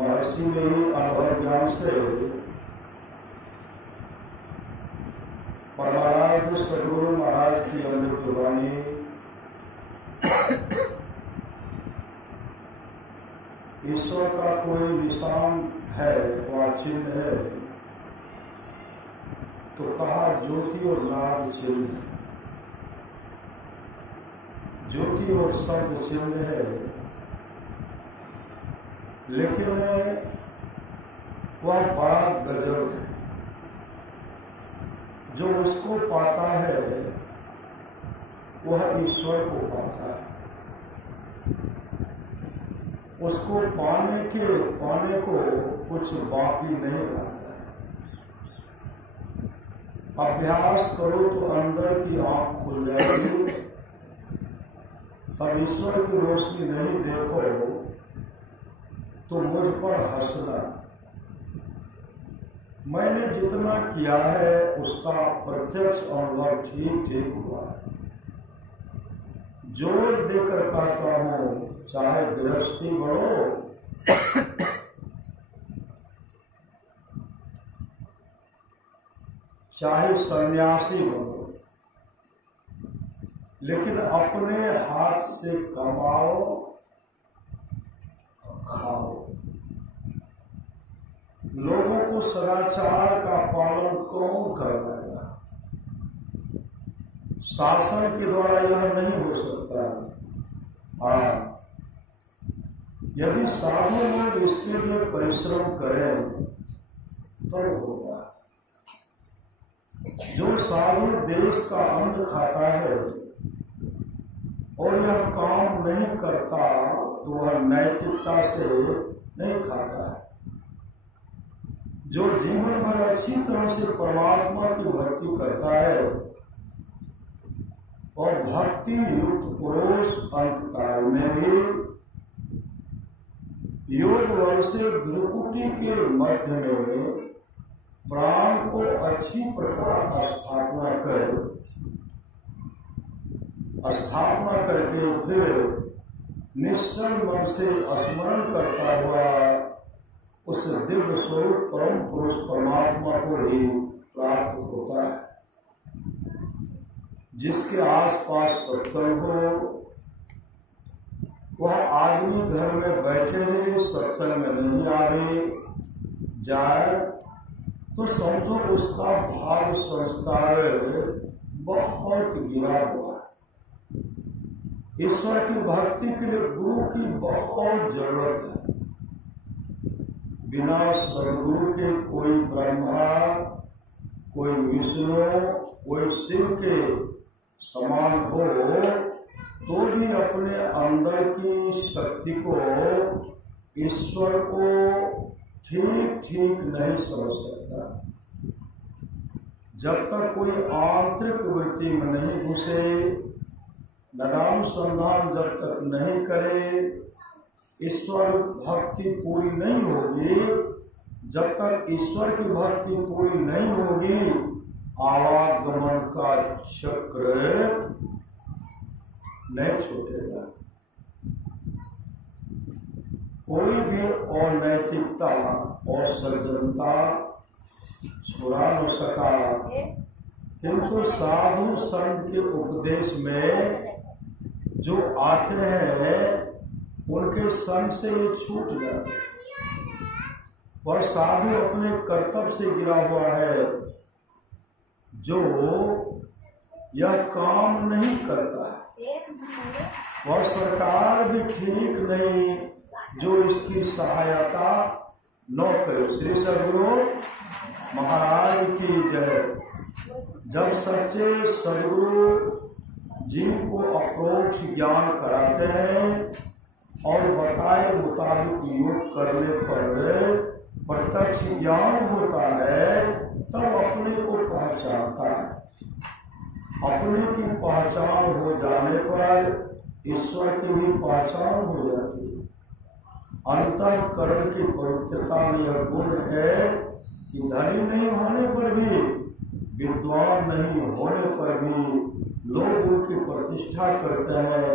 महर्षि ने ही अनुभव ज्ञान से परमाराध्य सदगुरु महाराज की अमृत वाणी ईश्वर का कोई निशान है व चिन्ह है तो कहा ज्योति और नाद चिन्ह। ज्योति और शब्द चिन्ह है, लेकिन वह बड़ा गजब है। जो उसको पाता है वह ईश्वर को पाता है। उसको पाने को कुछ बाकी नहीं रहता है। अभ्यास करो तो अंदर की आंख खुल जाएगी। तब ईश्वर की रोशनी नहीं देखो तो मुझ पर हंसना। मैंने जितना किया है उसका प्रत्यक्ष अनुभव ठीक हुआ। जोर देकर कहता हूं, चाहे गृहस्थी बढ़ो चाहे सन्यासी बनो, लेकिन अपने हाथ से कमाओ खाओ। लोगों को सदाचार का पालन कौन करवाएगा? शासन के द्वारा यह नहीं हो सकता। हाँ, यदि साधु लोग इसके लिए परिश्रम करें तब होगा। जो साधु देश का अन्न खाता है और यह काम नहीं करता तो वह नैतिकता से नहीं खाता है। जो जीवन भर अच्छी तरह से परमात्मा की भक्ति करता है और भक्ति युक्त पुरुष अंतकाल में भी योग बल से भ्रुकुटी के मध्य में प्राण को अच्छी प्रकार स्थापना करके फिर निश्चल मन से स्मरण करता हुआ उस दिव्य स्वरूप परम पुरुष परमात्मा को ही प्राप्त होता है। जिसके आसपास सत्संग हो वह आदमी घर में बैठे रहे, सत्संग में नहीं आवे जाए तो समझो उसका भाव संस्कार बहुत गिरा हुआ है। ईश्वर की भक्ति के लिए गुरु की बहुत जरूरत है। बिना सदगुरु के कोई ब्रह्मा, कोई विष्णु, कोई शिव के समान हो तो भी अपने अंदर की शक्ति को, ईश्वर को ठीक नहीं समझ सकता। जब तक कोई आंतरिक वृत्ति में नहीं घुसे, नदानुसंधान जब तक नहीं करे, ईश्वर भक्ति पूरी नहीं होगी। जब तक ईश्वर की भक्ति पूरी नहीं होगी, आवागमन का चक्र नहीं छूटेगा। कोई भी अनैतिकता और सज्जनता छुड़ा न सका, किंतु साधु संत के उपदेश में जो आते हैं उनके संग से ये छूट जाते। और साधु अपने कर्तव्य से गिरा हुआ है, जो यह काम नहीं करता है। और सरकार भी ठीक नहीं जो इसकी सहायता न करे। श्री सदगुरु महाराज की जय। जब सच्चे सदगुरु जीव को अप्रोक्ष ज्ञान कराते हैं और बताए मुताबिक योग करने पर प्रत्यक्ष ज्ञान होता है, तब अपने को पहचानता है। अपने की पहचान हो जाने पर ईश्वर की भी पहचान हो जाती है। अंतःकरण की पवित्रता में यह गुण है कि धनी नहीं होने पर भी, विद्वान नहीं होने पर भी लोग उनकी प्रतिष्ठा करते हैं।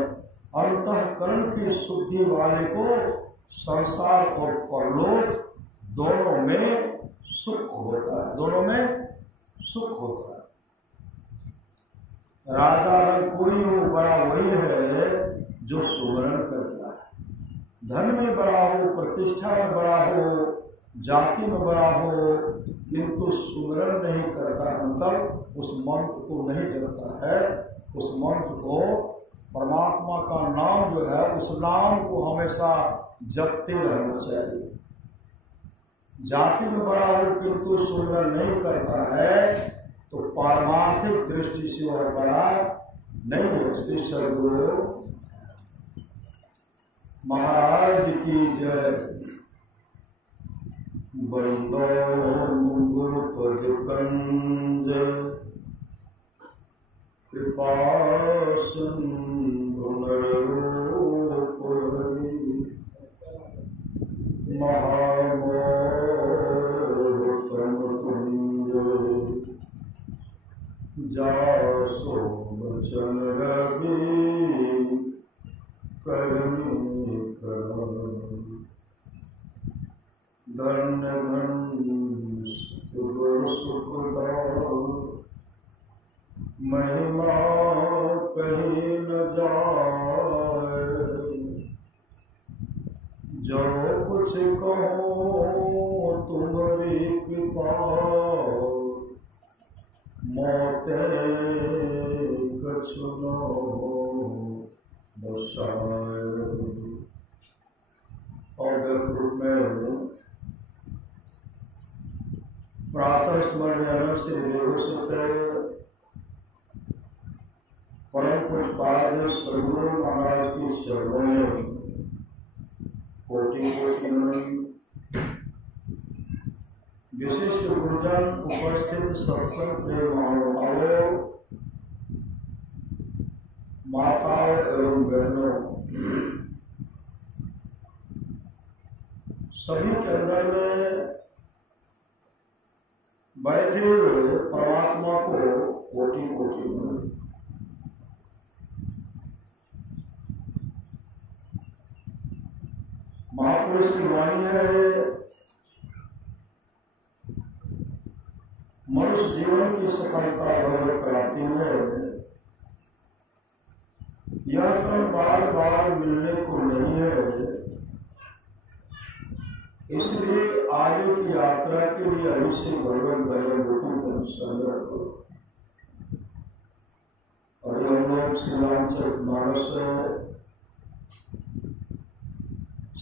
अंतःकरण की शुद्धि वाले को संसार और परलोक दोनों में सुख होता है, दोनों में सुख होता है। राजा रंग कोई हो, बड़ा वही है जो सुमरण करता है। धन में बड़ा हो, प्रतिष्ठा में बड़ा हो, जाति में बड़ा हो, किंतु सुमरण नहीं करता है, मतलब उस मंत्र को नहीं जपता है, उस मंत्र को, परमात्मा का नाम जो है, उस नाम को हमेशा जपते रहना चाहिए। जाति में बड़ा हो किंतु सुमरण नहीं करता है तो पारमार्थिक दृष्टि से वह बड़ा नहीं है। श्री सद्गुरु महाराज की जय। बंदो गुरुपद कंज कृपा सिंधु नररूप महामोहतम तुंज जासो वचन रवि करनी करा। धन्य धन्य सुखदा महिमा कहीं न जाए। जो कुछ कहो तुम्हारी कृपा मोते कछु न बसाए। और व्याकुल में प्रातः स्मरण से निरुषित परम पूज्य सद्गुरु महाराज की चरणों में कोटि कोटि विशिष्ट गुरुजन उपस्थित सत्संग प्रेम महानुभावों, माताओं एवं बहनों, सभी के अंदर में बैठे हुए परमात्मा को कोटि कोटि में महापुरुष की वाणी है। मनुष्य जीवन की सफलता भगवत प्राप्ति में यह तो बार बार मिलने को नहीं है, इसलिए आगे की यात्रा के लिए अभी से भगवत भजन रूपी धन संग्रह करो। और हम लोग श्री रामचरितमानस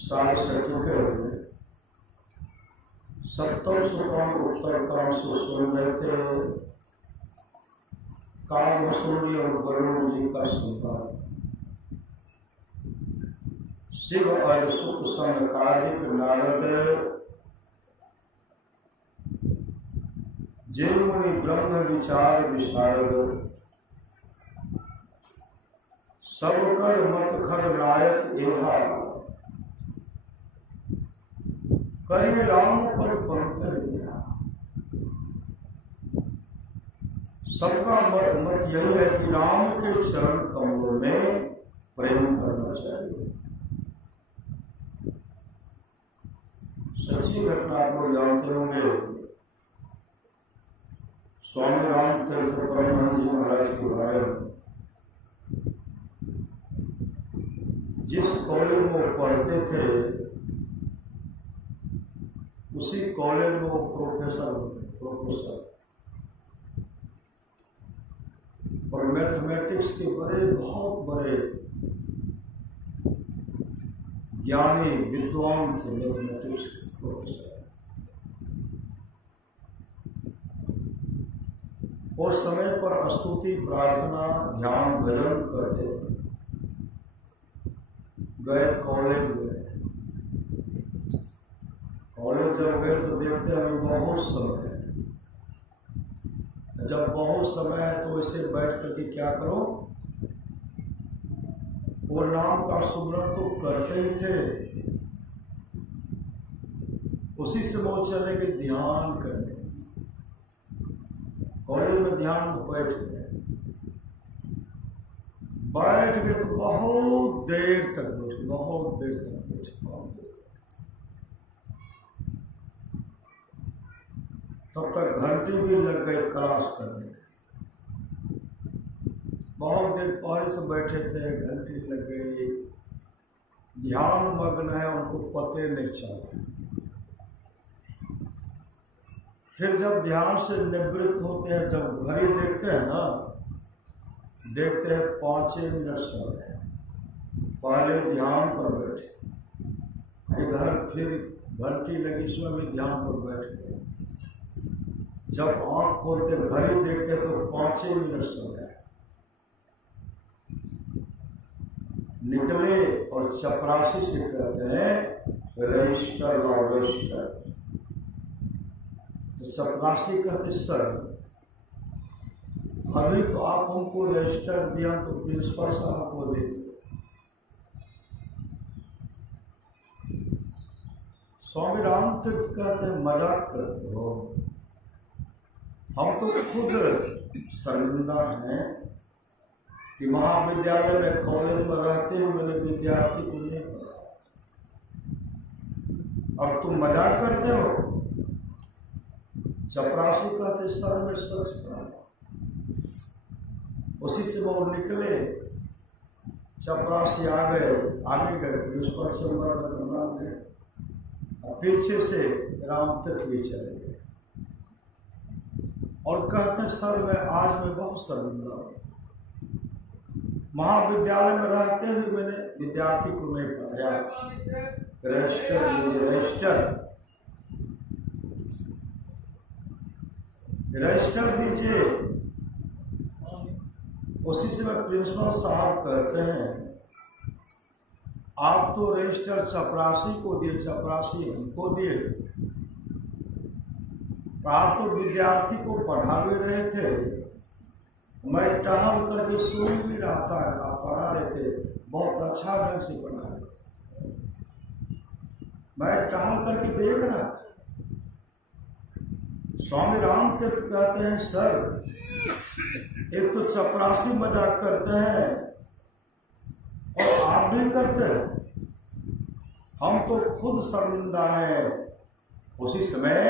60 सप्तम सुकाम उत्तर काम से सुन रहे थे। काल वसूली और वरुण जी का संवाद। शिव और सुख संग कार्तिक नारद जय मुनि ब्रह्म विचार विशारद। सब कर मत खर नायक एहा करिए राम पर पंकर मेरा। सबका मत यही है कि राम के चरण कमलों में प्रेम करना चाहिए। सच्ची घटना आप लोग जानते होंगे, स्वामी राम तीर्थ परमहंस जी महाराज के बारे में। जिस कॉलेज में वो पढ़ते थे उसी कॉलेज में वो प्रोफेसर और मैथमेटिक्स के बहुत बड़े ज्ञानी विद्वान थे। मैथमेटिक्स के प्रोफेसर उस समय पर स्तुति प्रार्थना ध्यान भजन करते थे। गए कॉलेज जब गए तो देखते हैं बहुत समय है। जब बहुत समय है तो इसे बैठ करके क्या करो, वो नाम का सुमरण तो करते ही थे, उसी से वो चले के ध्यान करने। कॉलेज में ध्यान बैठ गए तो बहुत देर तक बैठे। तब तक घंटी भी लग गई क्लास करने की। बहुत देर पहले से बैठे थे, घंटी लग गई, ध्यान मग्न है, उनको पते नहीं चला। फिर जब ध्यान से निवृत्त होते हैं, जब घड़ी देखते हैं ना, देखते हैं 5 मिनट समय है। पहले ध्यान पर बैठे, इधर फिर घंटी लगी, इसमें भी ध्यान पर बैठ गए। जब आंख खोलते घड़ी देखते तो 5 मिनट समय है। निकले और चपरासी से कहते हैं रजिस्टर लाओ, रजिस्टर। तो चपरासी कहते सर अभी तो आप हमको रजिस्टर दिया तो प्रिंसिपल साहब को देते। स्वामी राम तीर्थ कहते हैं मजाक करते हो, हम तो खुद शर्मिंदा हैं कि महाविद्यालय में कॉलेज में रहते हुए मैंने विद्यार्थी को नहीं पढ़ा और तुम मजाक करते हो। चपरासी कहते सर मैं सच कहा। उसी से वो निकले, चपरासी आगे गए, प्रिंसिपल चैम्बर में कमरा गए, पीछे से राम तीर्थ भी चले गए और कहते सर मैं बहुत शर्मिंदा हूं, महाविद्यालय में रहते हुए मैंने विद्यार्थी को नहीं पढ़ाया। रजिस्टर लीजिए, रजिस्टर दीजिए। उसी से मैं प्रिंसिपल साहब कहते हैं आप तो रजिस्टर चपरासी को दिए, चपरासी हमको दिए, आप तो विद्यार्थी को पढ़ा भी रहे थे, मैं टहल करके सुन भी रहा था, आप पढ़ा रहे थे, बहुत अच्छा ढंग से पढ़ा रहे थे, मैं टहल करके देख रहा था। स्वामी राम तीर्थ कहते हैं सर एक तो चपरासी मजाक करते हैं और आप भी करते हैं, हम तो खुद शर्मिंदा हैं। उसी समय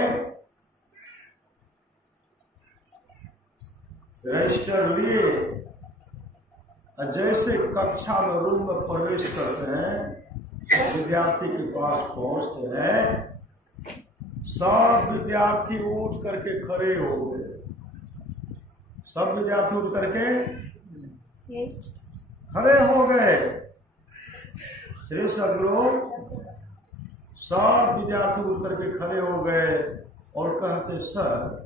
रजिस्टर लिए, जैसे कक्षा में रूम में प्रवेश करते हैं, विद्यार्थी के पास पहुंचते हैं, सब विद्यार्थी उठ करके खड़े हो गए। सब विद्यार्थी उठ करके खड़े हो गए। श्री सदगुरु सब विद्यार्थी उठ करके खड़े हो गए और कहते सर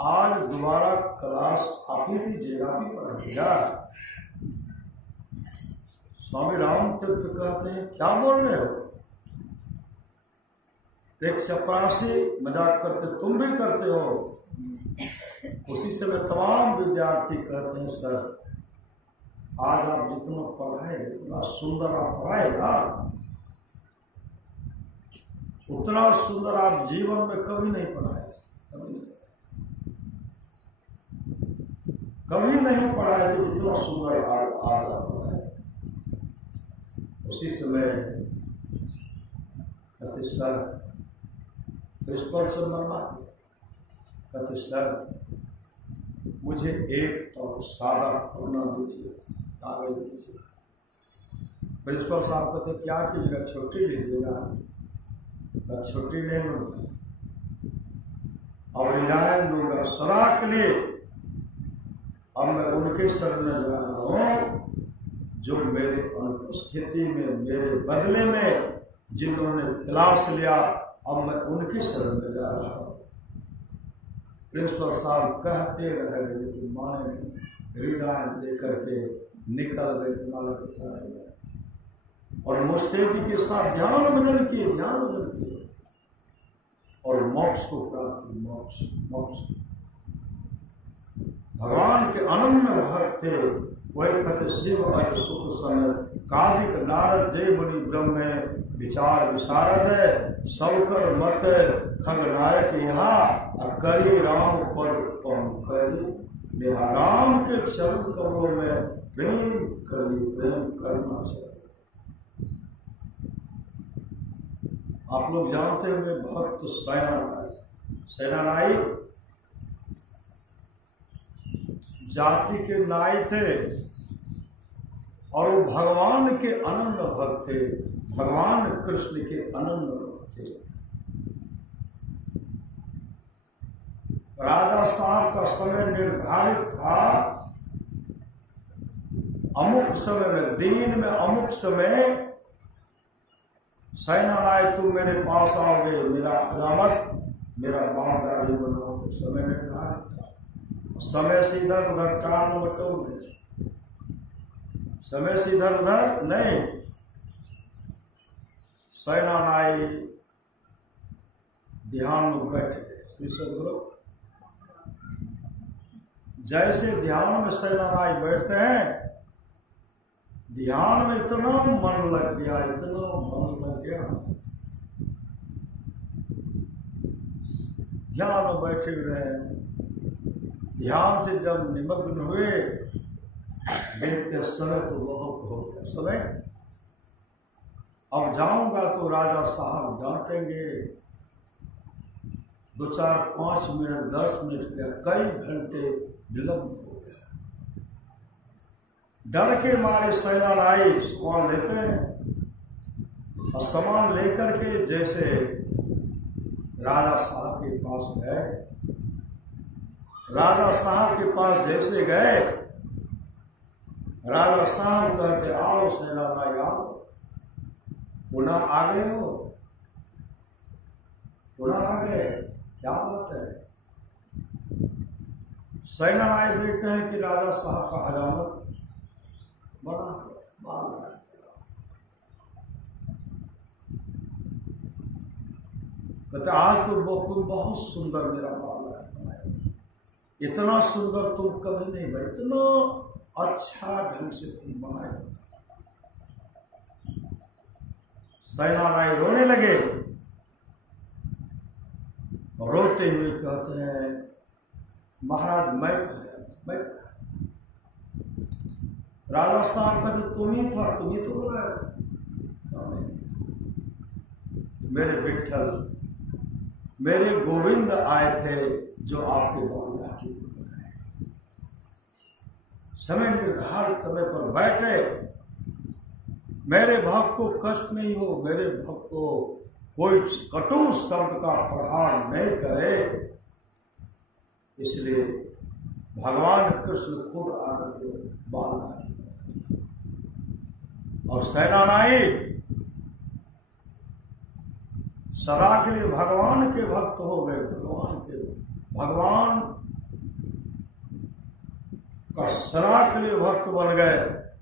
आज दोबारा क्लास आप ही लीजिएगा, आप ही पढ़ाइएगा। स्वामी राम तीर्थ कहते हैं क्या बोल रहे हो, एक चपरासी मजाक करते तुम भी करते हो। उसी से मैं तमाम विद्यार्थी कहते हैं सर आज आप जितना पढ़ाए, इतना सुंदर आप पढ़ाए ना, उतना सुंदर आप जीवन में कभी नहीं पढ़ाए थे, कभी नहीं पढ़ाए थे जितना सुंदर आज आप पढ़ाए। उसी समय कहते सर प्रिंसिपल से मरना, कहते सर मुझे एक तो सादा पढ़ना दीजिए, कागज दीजिए। प्रिंसिपल साहब कहते क्या कीजिएगा, छुट्टी लीजिएगा। छुट्टी नहीं लूंगा, अब रिजाइन दूंगा सदा के लिए। अब मैं उनके शरण में जा रहा हूं जो मेरे अनुपस्थिति में, मेरे बदले में जिन्होंने क्लास लिया, अब मैं उनके शरण में जा रहा हूं। प्रिंसिपल साहब कहते रह गए लेकिन माने नहीं, रिजाइन दे करके निकल गए हिमालय की तरफ और मुस्तैदी के साथ ध्यान भजन किए और मोक्ष को प्राप्त की। मोक्ष भगवान के अनन्य भक्त थे। वही कहते शिव अज सुख समय कादिक नारद जय मुनि ब्रह्म विचार विशारद सबकर मत खग नायक यहाँ करी राम पद पंकज। नेहा राम के चरण कमलों में प्रेम करी, प्रेम करना चाहिए। आप लोग जानते हुए भक्त सेनानाई जाति के नाई थे और वो भगवान के अनन्य भक्त थे, भगवान कृष्ण के अनन्य भक्त थे। राजा साहब का समय निर्धारित था, अमुक समय में, दिन में अमुक समय सेनानायक तुम मेरे पास आओगे, मेरा हजामत, मेरा बाल दाढ़ी बनाओगे। समय निर्धारित था, समय से इधर उधर टाल मटोल नहीं, समय से इधर उधर नहीं। सेनानायक ध्यान में बैठ गए। श्री सदगुरु जैसे ध्यान में सेनानायक बैठते हैं, ध्यान में इतना मन लग गया, इतना मन लग गया, ध्यान में बैठे हुए हैं। ध्यान से जब निमग्न हुए, देखते समय तो बहुत हो गया समय, अब जाऊंगा तो राजा साहब डांटेंगे। 2, 4, 5 मिनट 10 मिनट क्या कई घंटे विलंब हो गया। डर के मारे सेनानायक सामान लेते हैं और सामान लेकर के जैसे राजा साहब के पास गए, राजा साहब के पास जैसे गए, राजा साहब कहते आओ सेनानायक आओ, पुनः आ गए हो, पुनः आ गए, क्या बात है। सेनानायक देखते हैं कि राजा साहब का हजामत बड़ा बाल है, कहते आज तो तुम बहुत सुंदर मेरा बाल है, इतना सुंदर तुम कभी नहीं बने, इतना अच्छा ढंग से तुम बनाए। सेनानायक रोने लगे, रोते हुए कहते हैं महाराज मैं राजा साहब कहते तुम ही था, तुम ही तो हो रहे हो। मेरे विठल, मेरे गोविंद आए थे जो आपके बाल दाढ़ी बना रहे हैं। समय निर्धारित समय पर बैठे, मेरे भक्त को कष्ट नहीं हो, मेरे भक्त को कोई कटु शब्द का प्रहार नहीं करे, इसलिए भगवान कृष्ण खुद आकर के बाल दाढ़ी। और सेनानायक सदा के लिए भगवान के भक्त हो गए, भगवान का सदा के लिए भक्त बन गए।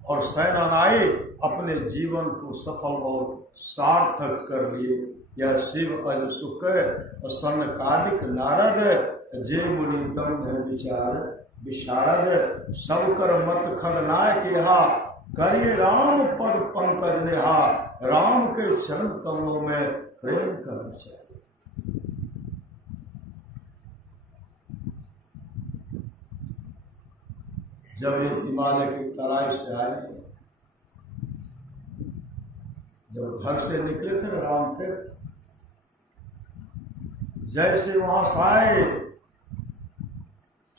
और सेनानायक अपने जीवन को सफल और सार्थक कर लिए। यह शिव अज सुख सनकादिक नारद, जे मुनि ब्रह्म विचार विशारद, सब कर मत खगनायक यहा, करिए राम पद पंकज नेहा। राम के चरण कमलों में प्रेम करना चाहिए। जब ये हिमालय की तराई से आए, जब घर से निकले थे राम तीर्थ, जैसे वहां से आए,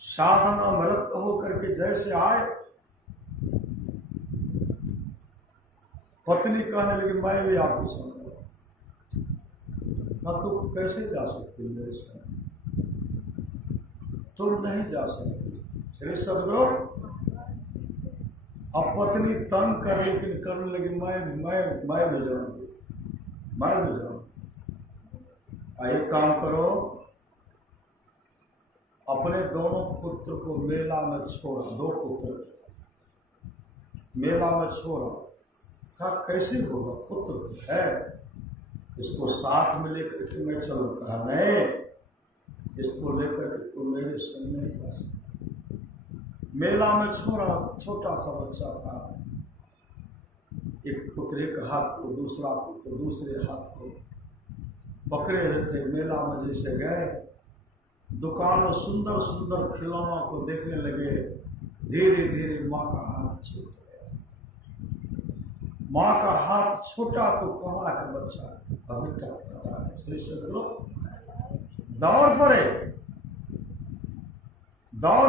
साधना मृत होकर के जैसे आए, पत्नी कहने लगी मैं भी आपको समझ ना, तुम कैसे जा सकती मेरे साथ, तुम नहीं जा सकती। श्री सदगुरु अब पत्नी तंग कर, लेकिन करने लगी मैं भी जाऊंगी, मैं भी जाऊंगी। एक काम करो, अपने दोनों पुत्र को मेला में छोड़ा, 2 पुत्र मेला में छोड़ा। कहा कैसे होगा, पुत्र है, इसको साथ में लेकर के मैं चलूं। कहा नहीं, इसको लेकर के तुम मेरे संग नहीं जा सकते। मेला में छोड़ा, छोटा सा बच्चा था, एक पुत्र एक हाथ को, दूसरा पुत्र दूसरे हाथ को पकड़े हुए थे। मेला में जैसे गए, दुकान में सुंदर सुंदर खिलौनों को देखने लगे, धीरे धीरे माँ का हाथ छूट गया। माँ का हाथ छोटा तो कहाँ है बच्चा, अभी तक पता नहीं। श्री सदगुरु दौड़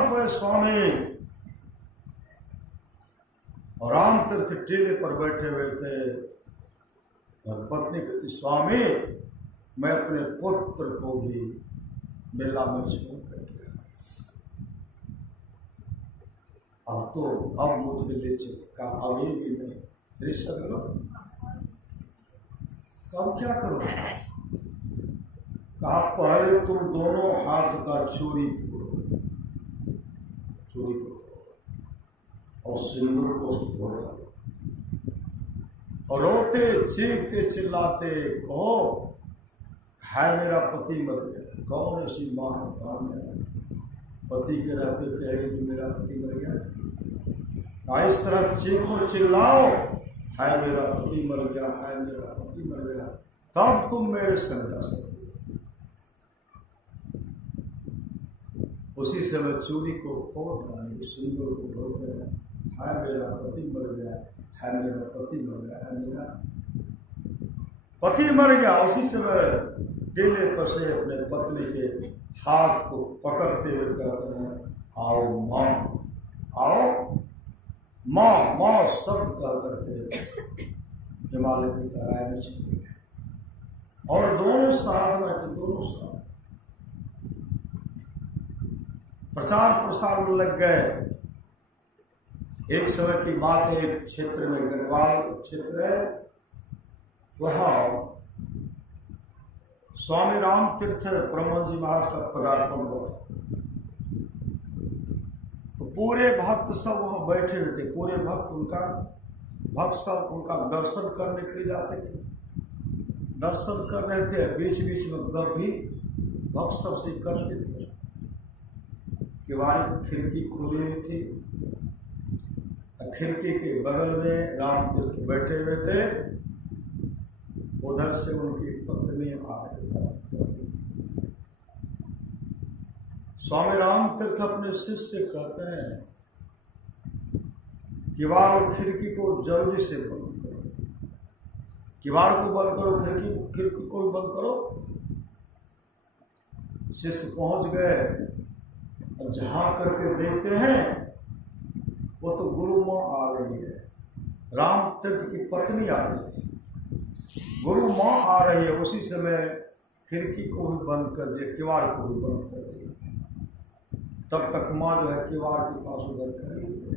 पड़े स्वामी, और राम तीर्थ टीले पर बैठे हुए थे, और पत्नी कहती स्वामी मैं अपने पुत्र को भी मेला में छोड़ कर गया, अब मुझे ले चले। कहा अब ये भी नहीं। श्री सदगुरु अब क्या करो? कहा पहले तुम दोनों हाथ का चूड़ी और सिंदूर को धो डालो, और रोते चीखते चिल्लाते कहो है मेरा पति मर गया। कौन ऐसी माँ है कौन है पति के रहते थे मेरा पति मर गया? इस तरह चीखो चिल्लाओ है मेरा पति मर गया, है मेरा पति मर गया, तब तुम मेरे संग जा सकते। उसी समय चूड़ी को फोड़ डाली, सिंदूर को धोते हैं, है मेरा पति मर गया, है मेरा पति मर गया, है मेरा पति मर गया। उसी समय टीले पर से अपने पत्नी के हाथ को पकड़ते हुए कहते हैं आओ माँ, आओ माँ, माँ शब्द कह करके हिमालय की तराई में चले गए। और दोनों साधना के दोनों साथ प्रचार प्रसार में लग गए। एक समय की बात है, एक क्षेत्र में गढ़वाल क्षेत्र है, वहां स्वामी राम तीर्थ परमहंस जी महाराज का पदार्पण हुआ था। तो पूरे भक्त सब वहां बैठे हुए थे, पूरे भक्त सब उनका दर्शन करने के लिए जाते थे, दर्शन कर रहे थे। बीच बीच में गप भी भक्त सब से करते थे। किवाड़ी खिड़की खोली हुई थी, खिड़की के बगल में राम तीर्थ बैठे हुए थे, उधर से उनकी पत्नी आ रही है। स्वामी राम तीर्थ अपने शिष्य से कहते हैं किवाड़ और खिड़की को जल्दी से बंद करो, किवाड़ को बंद करो, खिड़की को भी बंद करो। शिष्य पहुंच गए, झांक करके देखते हैं वो तो गुरु माँ आ रही है, राम तीर्थ की पत्नी आ रही थी, गुरु माँ आ रही है। उसी समय खिड़की को भी बंद कर दिया, किवाड़ को भी बंद कर दिया। तब तक माँ जो है किवाड़ के पास उधर खड़ी है।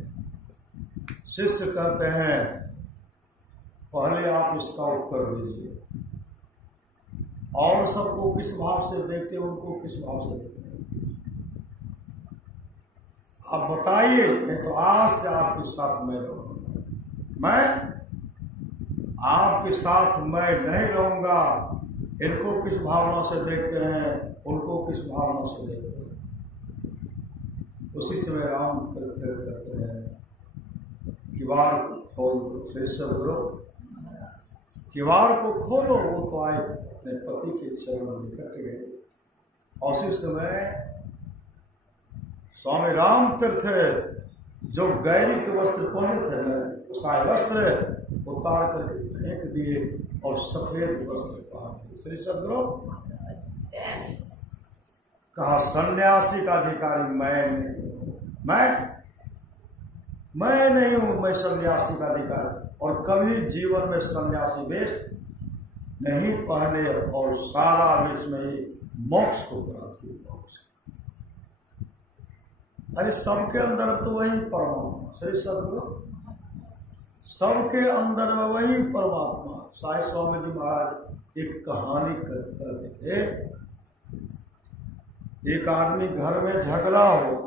शिष्य कहते हैं पहले आप इसका उत्तर दीजिए, और सबको किस भाव से देखते, उनको किस भाव से देखते आप बताइए, नहीं तो आज से आपके साथ मैं रहूंगा, मैं आपके साथ मैं नहीं रहूंगा। इनको किस भावना से देखते हैं, उनको किस भावना से देखते हैं। उसी समय राम तीर्थ कहते हैं किवाड़ को खोल दो। श्री सदगुरु किवाड़ को खोलो। वो तो आए अपने पति के चरणों में कट गए। और उसी समय स्वामी राम तीर्थ जो गैरी के वस्त्र पहने थे, साय वस्त्र उतार करके फेंक दिए और सफेद वस्त्र पहने। श्री सदगुरु कहा सन्यासी का अधिकारी मैं नहीं हूं, मैं नहीं हूं, मैं सन्यासी का अधिकारी। और कभी जीवन में सन्यासी वेश नहीं पहने और सारा वेश में ही मोक्ष को प्राप्त किया। अरे सबके अंदर तो वही परमात्मा। श्री सदगुरु सबके अंदर में वही परमात्मा। साईं स्वामी जी महाराज एक कहानी कहते थे, एक आदमी घर में झगड़ा हुआ,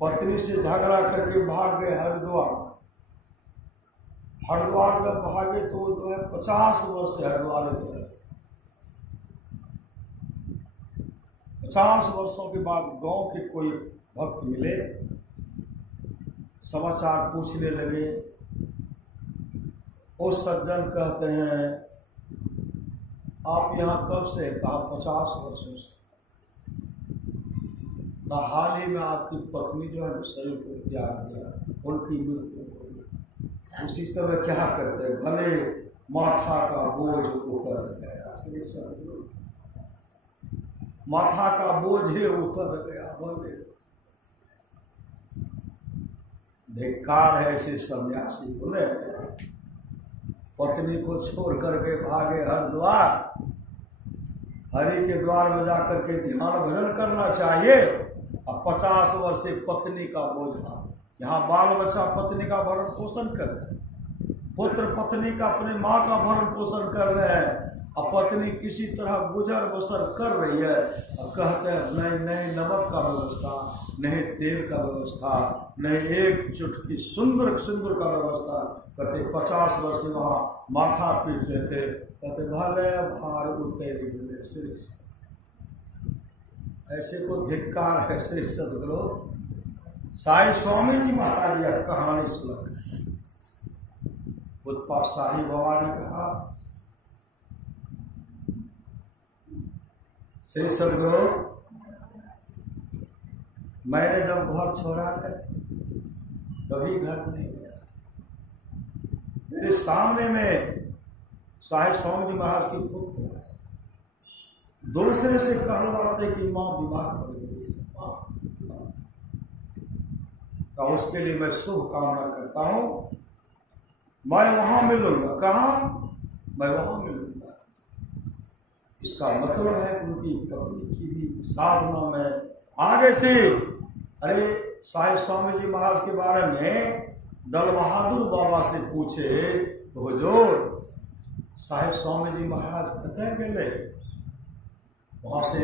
पत्नी से झगड़ा करके भाग गए हरिद्वार। हरिद्वार जब भागे तो जो है 50 वर्ष से हरिद्वार में रहे। 50 वर्षों के बाद गांव के कोई भक्त मिले, समाचार पूछने लगे। वो सज्जन कहते हैं आप यहाँ कब से? कहा 50 वर्षों से। हाल ही में आपकी पत्नी जो है शरीर को त्याग दिया, उनकी मृत्यु हो गई। उसी समय क्या करते, भले माथा का बोझ उतर गया, श्री सदगुरु माथा का बोझ ही उतर गया। बोले धिक्कार है ऐसे सन्यासी। बोले पत्नी को छोड़ करके भागे हरिद्वार, हरि के द्वार में जाकर के ध्यान भजन करना चाहिए। अब 50 वर्ष से पत्नी का बोझा, यहाँ बाल बच्चा पत्नी का भरण पोषण कर रहे हैं, पुत्र पत्नी का अपने माँ का भरण पोषण कर रहे हैं। अब पत्नी किसी तरह गुजर बसर कर रही है और कहते हैं नहीं नहीं नमक का व्यवस्था, नहीं तेल का व्यवस्था, नहीं एक चुटकी सुंदर सिंदूर का व्यवस्था। कहते 50 वर्ष वहाँ माथा पीट लेते, कहते भले भार उतर गए। श्री ऐसे को धिक्कार है। श्री सदगुरु साई स्वामी जी महाराज यह कहानी सुन, उत्पाद शाही बाबा ने कहा श्री सदगुरु मैंने जब घर छोड़ा है कभी घर नहीं गया। मेरे सामने में साहिब स्वामी जी महाराज की पुत्र है, दूसरे से कहलवाते कि माँ बीमार पड़ गई है, माँ तो उसके लिए मैं शुभ कामना करता हूं, मैं वहां मिलूंगा। कहा? मैं वहां मिलूंगा। इसका मतलब है कि उनकी पत्नी की भी साधना में आगे थी। अरे साहिब स्वामी जी महाराज के बारे में दल बहादुर बाबा से पूछे तो हुजूर साहिब स्वामी जी महाराज कतः गए? वहां से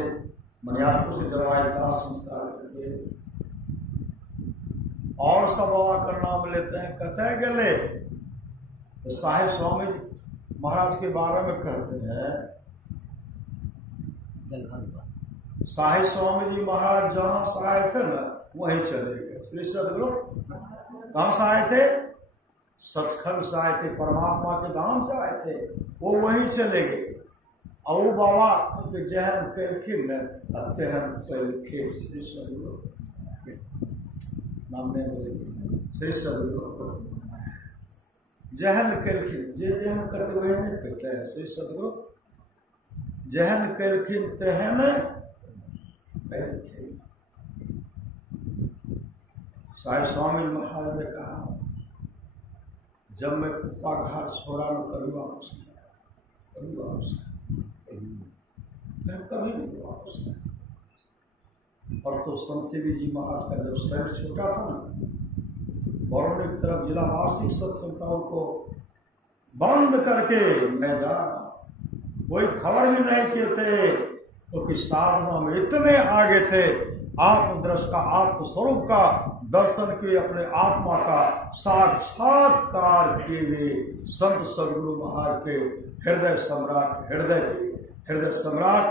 मनियारपुर से जब आए दाह संस्कार करके और सब बाबा का नाम लेते हैं, कतः गए? तो साहिब स्वामी जी महाराज के बारे में कहते हैं साहिब स्वामी जी महाराज जहां से आए थे ना वहीं चले गए। श्री सदगुरु कहां से आए थे? सचखंड से आए थे, परमात्मा के धाम से आए थे, वो वहीं चले गए। और वो बाबा जहन कैलखिन अत्यहन कैलखिन। श्री सदगुरु नाम नहीं बोलेंगे। श्री सदगुरु जहन कैलखिन, जे जहन करते वही नहीं कहते हैं। श्री सदगुरु जहन कैलखिन तहन कैलखिन। साहिब स्वामी महाराज ने कहा जब मैं कुप्पा घाट छोड़ा मैं कभी वापस नहीं आया, कभी वापस नहीं, मैं कभी नहीं वापस नहीं। और तो संतसेवी जी महाराज का जब शरीर छोटा था ना, बरौनी की तरफ जिला वार्षिक सत्संगताओं को बंद करके मैं जा, कोई खबर भी नहीं किए थे, क्योंकि साधना में इतने आगे थे। आत्मदृष्टा आत्मस्वरूप का दर्शन किए, अपने आत्मा का साक्षात्कार किए हुए संत सदगुरु महाराज के हृदय सम्राट, हृदय सम्राट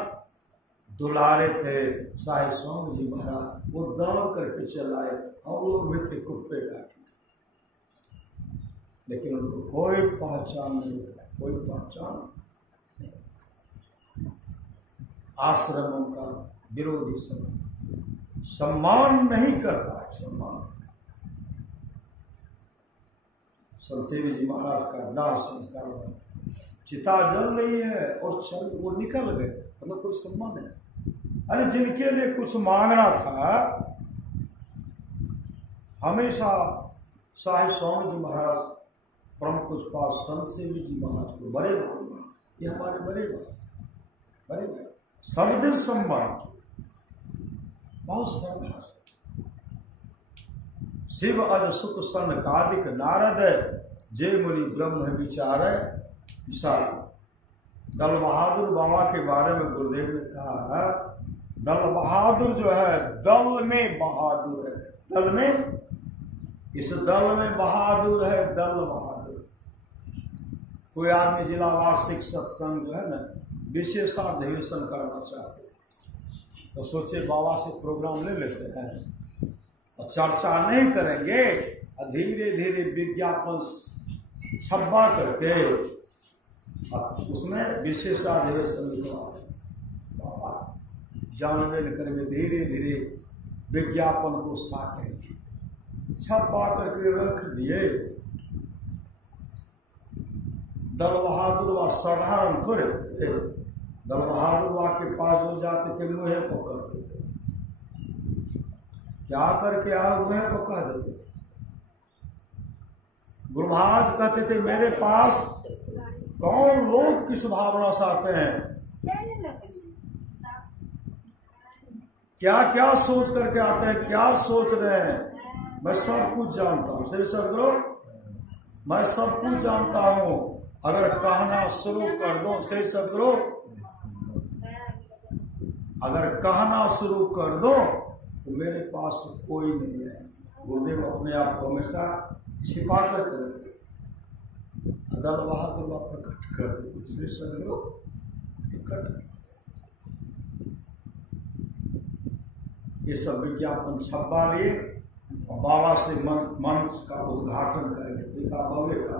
दुलारे थे साहिब स्वामी जी महाराज। वो दौड़ करके चलाए, हम लोग भी थे कुप्पे घाट में, लेकिन उनको कोई पहचान नहीं था, कोई पहचान नहीं। आश्रमों का विरोधी सम्मान नहीं कर पाए, सम्मान। संतसेवी जी महाराज का दाह संस्कार हुआ, चिता जल रही है और चल वो निकल गए, मतलब कोई सम्मान है। अरे जिनके लिए कुछ मांगना था, हमेशा साहिब स्वामी जी महाराज परम पूज्यपाद संतसेवी जी महाराज को बड़े भाई, ये हमारे बड़े भाई सब दिन सम्मान किए, बहुत श्रद्धा से। शिव अज सुख सन कादिक नारद जय मुनि ब्रह्म विचार विशाल। दल बहादुर बाबा के बारे में गुरुदेव ने कहा, दल बहादुर जो है दल में बहादुर है, दल में, इस दल में बहादुर है, दल बहादुर। कोई आदमी जिला वार्षिक सत्संग जो है ना विशेषाधिवेशन करना चाहते तो सोचे बाबा से प्रोग्राम ले लेते हैं और चर्चा नहीं करेंगे, और धीरे धीरे विज्ञापन छपा करके उसमें विशेषाधिवेशन लिखवा बाबा जानबेल करेंगे, धीरे धीरे विज्ञापन को साटेंगे, छपा करके रख दिए। दल बहादुर वा साधारण थोड़े थे। दल बहादुर वा के पास जो जाते थे मुँह पकड़ देते, क्या करके आओ मुँह पकड़ देते थे। गुरु महाराज कहते थे मेरे पास कौन लोग किस भावना से आते हैं, क्या क्या सोच करके आते हैं, क्या सोच रहे हैं, मैं सब कुछ जानता हूं। श्री सदगुरु मैं सब कुछ जानता हूं। अगर कहना शुरू कर दो, श्री सदगुरु अगर कहना शुरू कर दो तो मेरे पास कोई नहीं है। गुरुदेव अपने आप को हमेशा छिपा कर रखते, दल बहादुर प्रकट कर देते। श्री सदगुरु प्रकट, ये सब विज्ञापन छपवा लिए और बाबा से मंच का उद्घाटन करेंगे। पिता भव्य का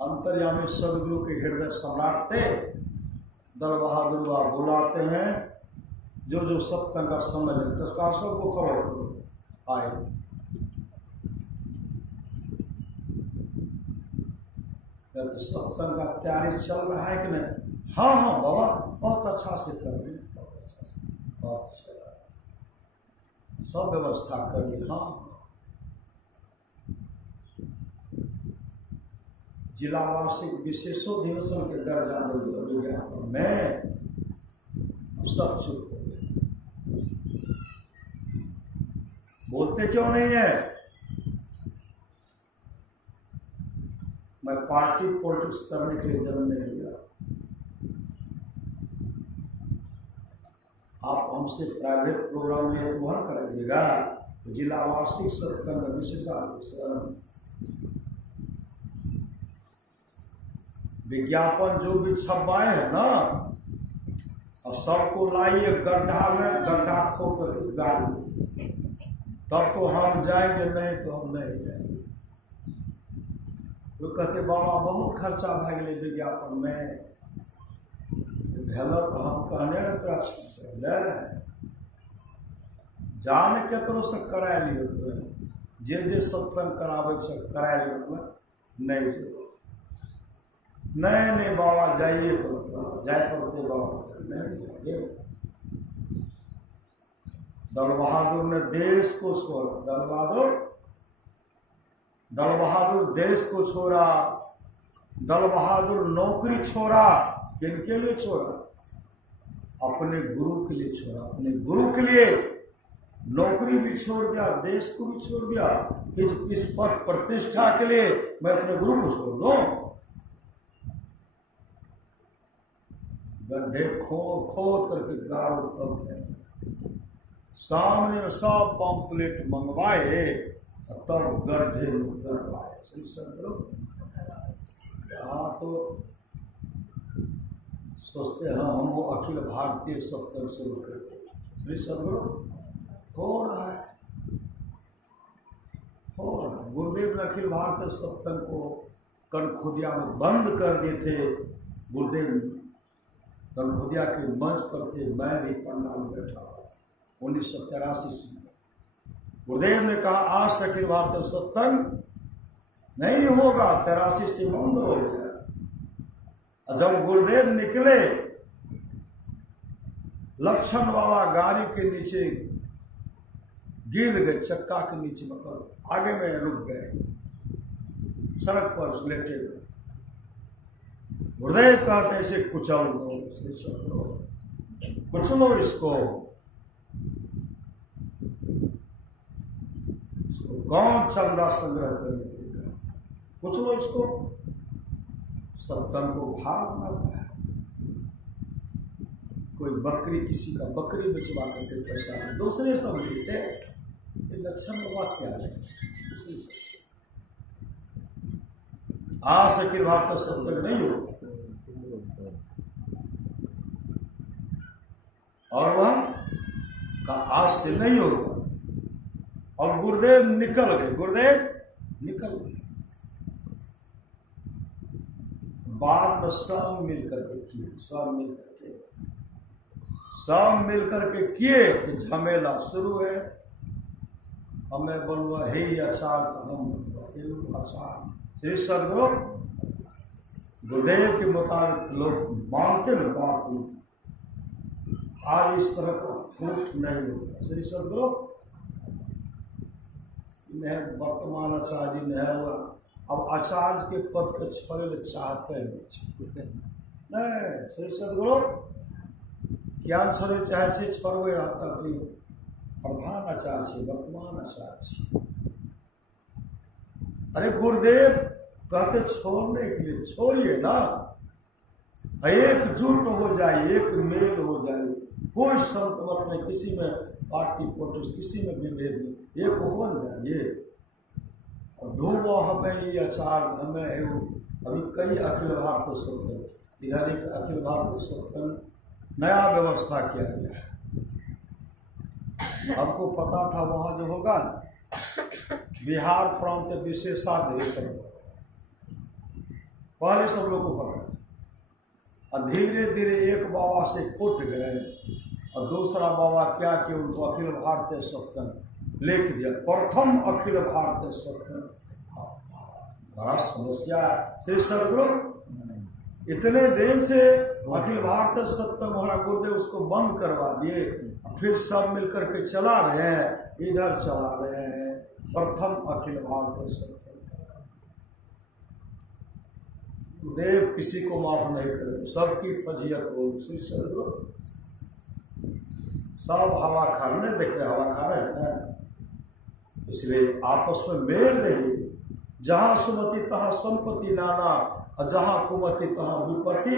अंतर्यामी सदगुरु के हृदय सम्राट थे दल बहादुर बाबा बुलाते हैं। जो जो सत्संग का समझ है दस्तार सबको कवर करो आए। कहते सत्संग का तैयारी चल रहा है कि नहीं? हाँ हाँ बाबा बहुत अच्छा से कर रहे हैं, बहुत अच्छा से, बहुत अच्छा सब व्यवस्था कर ली। हाँ जिला वार्षिक विशेषोधिवेशन के दर्जा दे विज्ञापन में सब चुप हो गए, बोलते क्यों नहीं है? मैं पार्टी पॉलिटिक्स करने के लिए जन्म नहीं लिया। आप हमसे प्राइवेट प्रोग्राम लिए तो वहां कराइएगा, जिला वार्षिक सत्संग विशेषाधिवेशन विज्ञापन जो भी छपवाए हैं ना, और सबको लाइए गड्ढा में, गड्ढा खोद कर गाड़ी, तब तो हम जाएंगे, नहीं तो हम नहीं जाएंगे। तो कहते बाबा बहुत खर्चा भाग गए विज्ञापन में, तो हम कहने जान केकरो से करा लियो, तो जे सत्संग करावे करा लियो, नहीं जो नहीं बाबा जाइए पड़ता, जाए पड़ते बाबा नहीं जाएंगे। दल बहादुर ने देश को छोड़ा, दल बहादुर देश को छोड़ा, दल बहादुर नौकरी छोड़ा। किनके लिए छोड़ा? अपने गुरु के लिए छोड़ा, अपने गुरु के लिए नौकरी भी छोड़ दिया, देश को भी छोड़ दिया। इस पद प्रतिष्ठा के लिए मैं अपने गुरु को छोड़ दूं? गड्ढे खोद करके गाड़ो तब जाएंगे। सामने सब पंपलेट मंगवाए तब गड्ढे में करवाए। तो सोचते हैं हम वो अखिल भारतीय सत्संग शुरू करते। श्री सदगुरु हो रहा है, हो रहा है। गुरुदेव ने अखिल भारतीय सत्संग को कनखुदिया में बंद कर दिए थे। गुरुदेव कनखुदिया के मंच पर थे, मैं भी पंडाल में बैठा हुआ 1983 में। गुरुदेव ने कहा आज से अखिल भारतीय सत्संग नहीं होगा, 83 से बंद हो गया। जब गुरुदेव निकले, लक्षण बाबा गाड़ी के नीचे गिर गए, चक्का के नीचे, मतलब आगे में रुक गए, सड़क पर लेटे हुए। गुरुदेव कहते हैं इसे कुचल दो, कुचलो इसको कौन चंदा संग्रह करने के लिए, कुचलो इसको। सत्संग को भार बनाता है। कोई बकरी, किसी का बकरी बेचवा करके पैसा है, दूसरे सब लेते, ये लक्षण बात क्या है? आज से अखिल भारतीय सत्संग नहीं होगा, और वह का आज से नहीं होगा। और गुरुदेव निकल गए, गुरुदेव निकल गए। बाद में सब मिल करके किए, सब मिल करके किए तो झमेला शुरू है। हमें बनवा हे अचार, तो हम बनवा हे अचार। श्री सदगुरु गुरुदेव के मुताबिक लोग मानते न बात होती, आज इस तरह का फूट नहीं होता। श्री सदगुरु वर्तमान आचार्य ने है हुआ, अब आचार्य के पद के छोड़े चाहते नहीं। श्री सदगुरु ज्ञान छोड़े चाहे छोड़वे अपनी प्रधान आचार्य से वर्तमान आचार्य से। अरे गुरुदेव कहते छोड़ने के लिए छोड़िए ना, एकजुट हो जाए, एक मेल हो जाए, कोई संत मत नहीं, किसी में पार्टी पोलिटिक्स, किसी में विभेद नहीं, एक हो जाइए। और धो हमें ये आचार हमें है वो। अभी कई अखिल भारतीय सत्संग, इधर एक अखिल भारतीय सत्संग नया व्यवस्था किया गया है। हमको पता था वहां जो होगा ना, बिहार प्रांत विशेषाधिवेशन, पहले सब लोग को पता था। और धीरे धीरे एक बाबा से फूट गए और दूसरा बाबा क्या कि उनको अखिल भारतीय सत्संग लिख दिया, प्रथम अखिल भारतीय सत्संग। बड़ा समस्या है। श्री सदगुरु इतने दिन से अखिल भारतीय सत्संग हमारा गुरुदेव उसको बंद करवा दिए, फिर सब मिलकर के चला रहे हैं, इधर चला रहे हैं प्रथम अखिल भारतीय सत्संग। देव किसी को माफ नहीं करे, सबकी फजीयत हो। श्री सदगुरु सब हवा खाने देखे, हवा खा रहे हैं, इसलिए आपस में मेल नहीं। जहां सुमति तहां संपत्ति नाना, और जहां कुमति तहां विपत्ति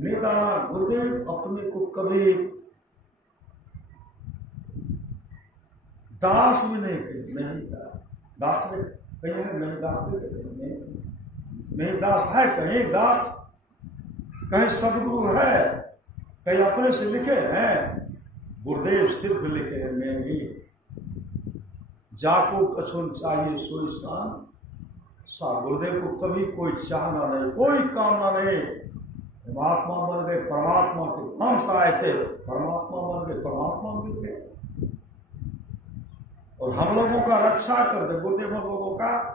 निदाना। गुरुदेव अपने को कभी दास भी नहीं कहते, नहीं दास में कहीं है, नहीं दास नहीं कहते, नहीं दास है, कहीं दास, कहीं सदगुरु है, कहीं अपने से लिखे हैं। गुरुदेव सिर्फ लिखे हैं, मैं ही जाको कछुन चाहिए सोई शान सा। गुरुदेव को कभी कोई चाहना नहीं, कोई कामना नहीं। महात्मा बन गए, परमात्मा के नाम से आए थे, परमात्मा बन गए, परमात्मा मिल गए। और हम लोगों का रक्षा करते, गुरुदेव हम लोगों का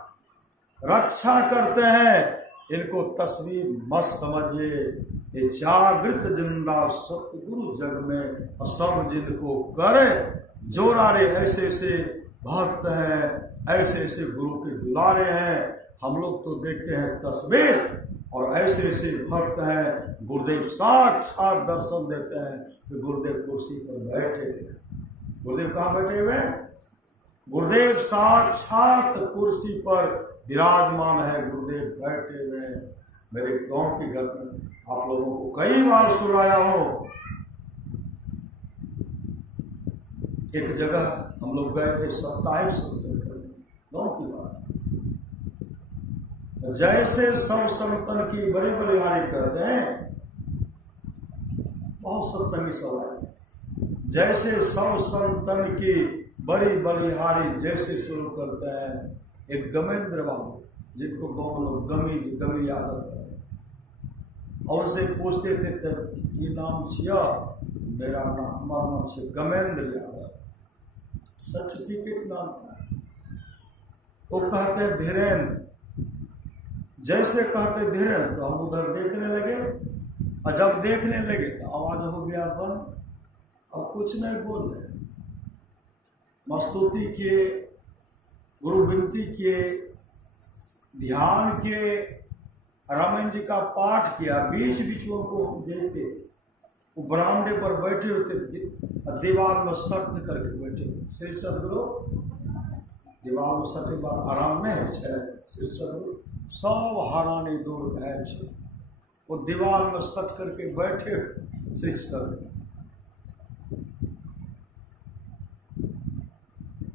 रक्षा करते हैं। इनको तस्वीर मत समझिए, ये जागृत जिंदा सतगुरु जग में सब जिनको करे जोरारे। ऐसे ऐसे भक्त हैं, ऐसे ऐसे गुरु के दुलारे हैं। हम लोग तो देखते हैं तस्वीर, और ऐसे ऐसे भक्त हैं गुरुदेव साक्षात दर्शन देते हैं कि गुरुदेव कुर्सी पर बैठे। गुरुदेव कहाँ बैठे हुए? गुरुदेव साक्षात कुर्सी पर विराजमान है, गुरुदेव बैठे हुए हैं। मेरे गांव की घटना आप लोगों को कई बार सुनाया हूं। एक जगह हम लोग गए थे साप्ताहिक सत्संग करने, गांव की बात। जैसे सब संतन की बड़ी बलिहारी करते हैं, बहुत सत्संगी सवाल, जैसे सब संतन की बड़ी बलिहारी जैसे शुरू करते हैं, एक गमेंद्र बाबू, जिनको गाँव लोग गमी यादव करते हैं, और उनसे पूछते थे ये नाम छिया, मेरा नाम, हमारा नाम से गमेंद्र यादव, सर्टिफिकेट नाम था। वो कहते धीरेन्द्र, जैसे कहते धीरेन्द्र, तो हम उधर देखने लगे, और जब देखने लगे तो आवाज हो गया बंद, अब कुछ नहीं बोल रहे। मस्तुति किए, गुरु विनती किए, ध्यान किए, रामायण जी का पाठ किया। बीच बीच में उनको हम देखते, वो बरामदे पर बैठे होते, दीवार में सट करके बैठे। श्री सदगुरु दीवार में सटे बाद आराम नहीं है। श्री सदगुरु सब हारानी दूर है, वो दीवार में सट करके बैठे। श्री सदगुरु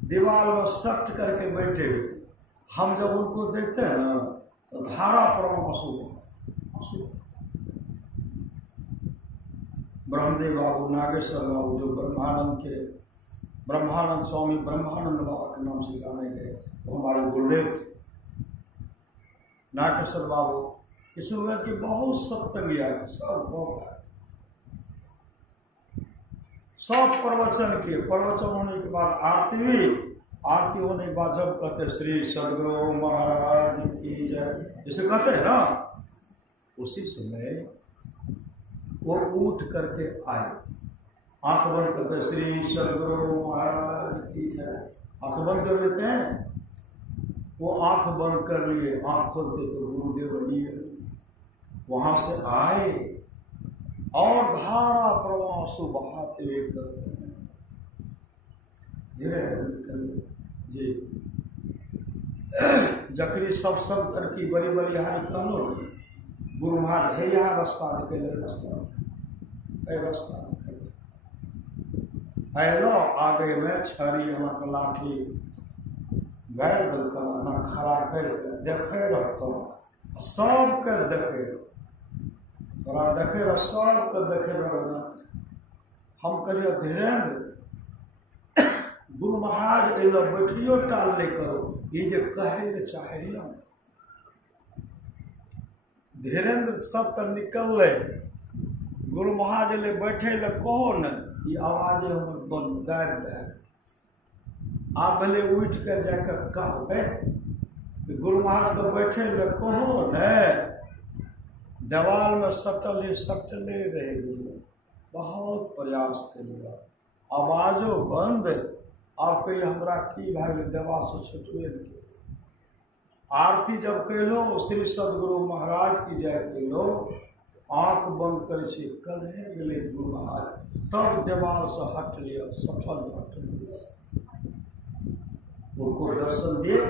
दीवार में सट करके बैठे हुए। हम जब उनको देखते हैं ना, तो धारा प्रमाण आंसू। ब्रह्मदेव बाबू, नागेश्वर बाबू, जो ब्रह्मानंद स्वामी ब्रह्मानंद बाबा के नाम से जाने गए, वो हमारे गुरुदेव थे। नागेश्वर बाबू किशोरगंज के बहुत सत्संगी आए थे, सब बहुत आए, सब प्रवचन किए। प्रवचन होने के बाद आरती हुई, आरती होने के बाद जब कहते श्री सदगुरु महाराज की जय, जैसे कहते हैं ना, उसी समय वो उठ करके आए, आंख बंद करते, श्री सदगुरु महाराज की जय, आंख बंद कर लेते हैं। वो आंख बंद कर लिए, आंख खोलते तो गुरुदेव वही है। वहां से आए और धारा प्रवाह सुबहाते हुए करते हैं, धीरे धीरे जी। जखरी सब तर की बड़ी बड़ी हारी कहलो गुरु महाराज है, यहाँ रास्ता निकले, रास्ता निकले हेलो आगे में छड़ी लाठी बैठ दल कर खड़ा कर देखे रहता, सबके देखे तोरा देखे रह, सबके देखे रहना। हम कहिए धीरेन्द्र गुरु महाराज अल बैठियो टाल नहीं करो, ये जो कहे ले चाहे रही हम धीरेन्द्र सब तो निकल ले, गुरु महाराज ले बैठे ले कहो न, ये आवाज हमर बंद गायब दे। आप भले उठ कर जाकर कहो गुरु महाराज को बैठे ले कहो न, दीवाल में सटले रह गए, बहुत प्रयास कर लिया, आवाजो बंद। आप कही हमरा की भाई दवा से छुटवे नहीं। आरती जब कलो श्री सदगुरु महाराज की जय कलो, आंख बंद कर कहे गए गुरु महाराज, तब दीवार से हट लिया, सफल हट लिया, उनको दर्शन दिए।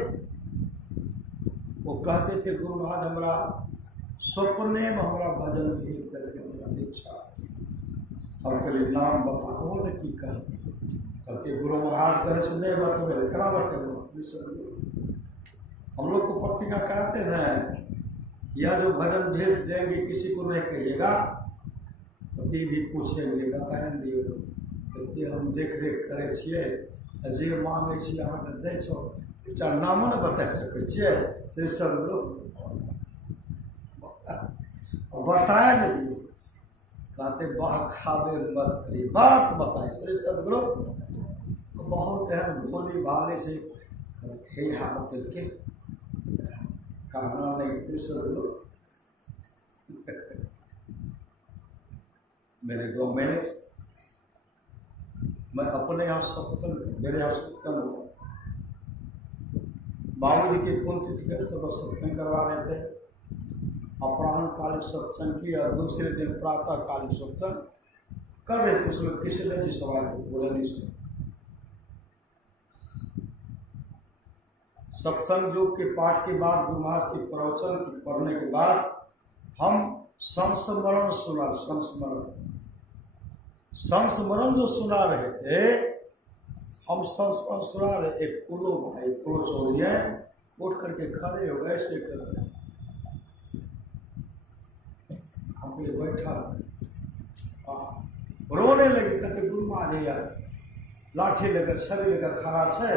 वो कहते थे गुरु महाराज हमारा सपने में हमारा भजन भेज करके हमारा दीक्षा, हम कहे नाम बताओ न की करके गुरु महाराज कहे से नहीं बतवे, करा बते हम लोग को प्रतिज्ञा कराते न, यह जो भजन भेज देंगे किसी को नहीं कहिएगा, पति भी पूछेंगे बताएंगे, तो हम देख रेख करे छिए, जे मांगे छी अहाँ दे छो, एकटा नामो न बता सकै छिए श्री सदगुरु बताए न दिए, कहते बाह खावे मत करी, बात बताए श्री सदगुरु बहुत एहन भोली भाले से हे यहाँ बतल के कहना नहीं श्री सदगुरु। मेरे गाँव में मैं अपने यहाँ सत्संग, मेरे यहाँ सत्संग हुआ, बाबूजी की पुण्यतिथि के सब सत्संग करवा रहे थे, अपराह्न कालीन सत्संग की और दूसरे दिन प्रातः कालीन सत्संग कर रहे थे। उसमें किसी ने जी सवाल बोले नहीं सुन, सत्संग योग के पाठ के बाद गुरु महाराज के प्रवचन पढ़ने के बाद हम संस्मरण सुना, संस्मरण जो सुना रहे थे, हम संस्मरण सुना रहे, एक कुलो भाई कुलो चौधरी उठ करके खड़े हो गए, ऐसे कर रहे हम बैठा रोने लगे, कहते गुरु महाराज यार लाठी लेकर छड़ी लेकर खड़ा है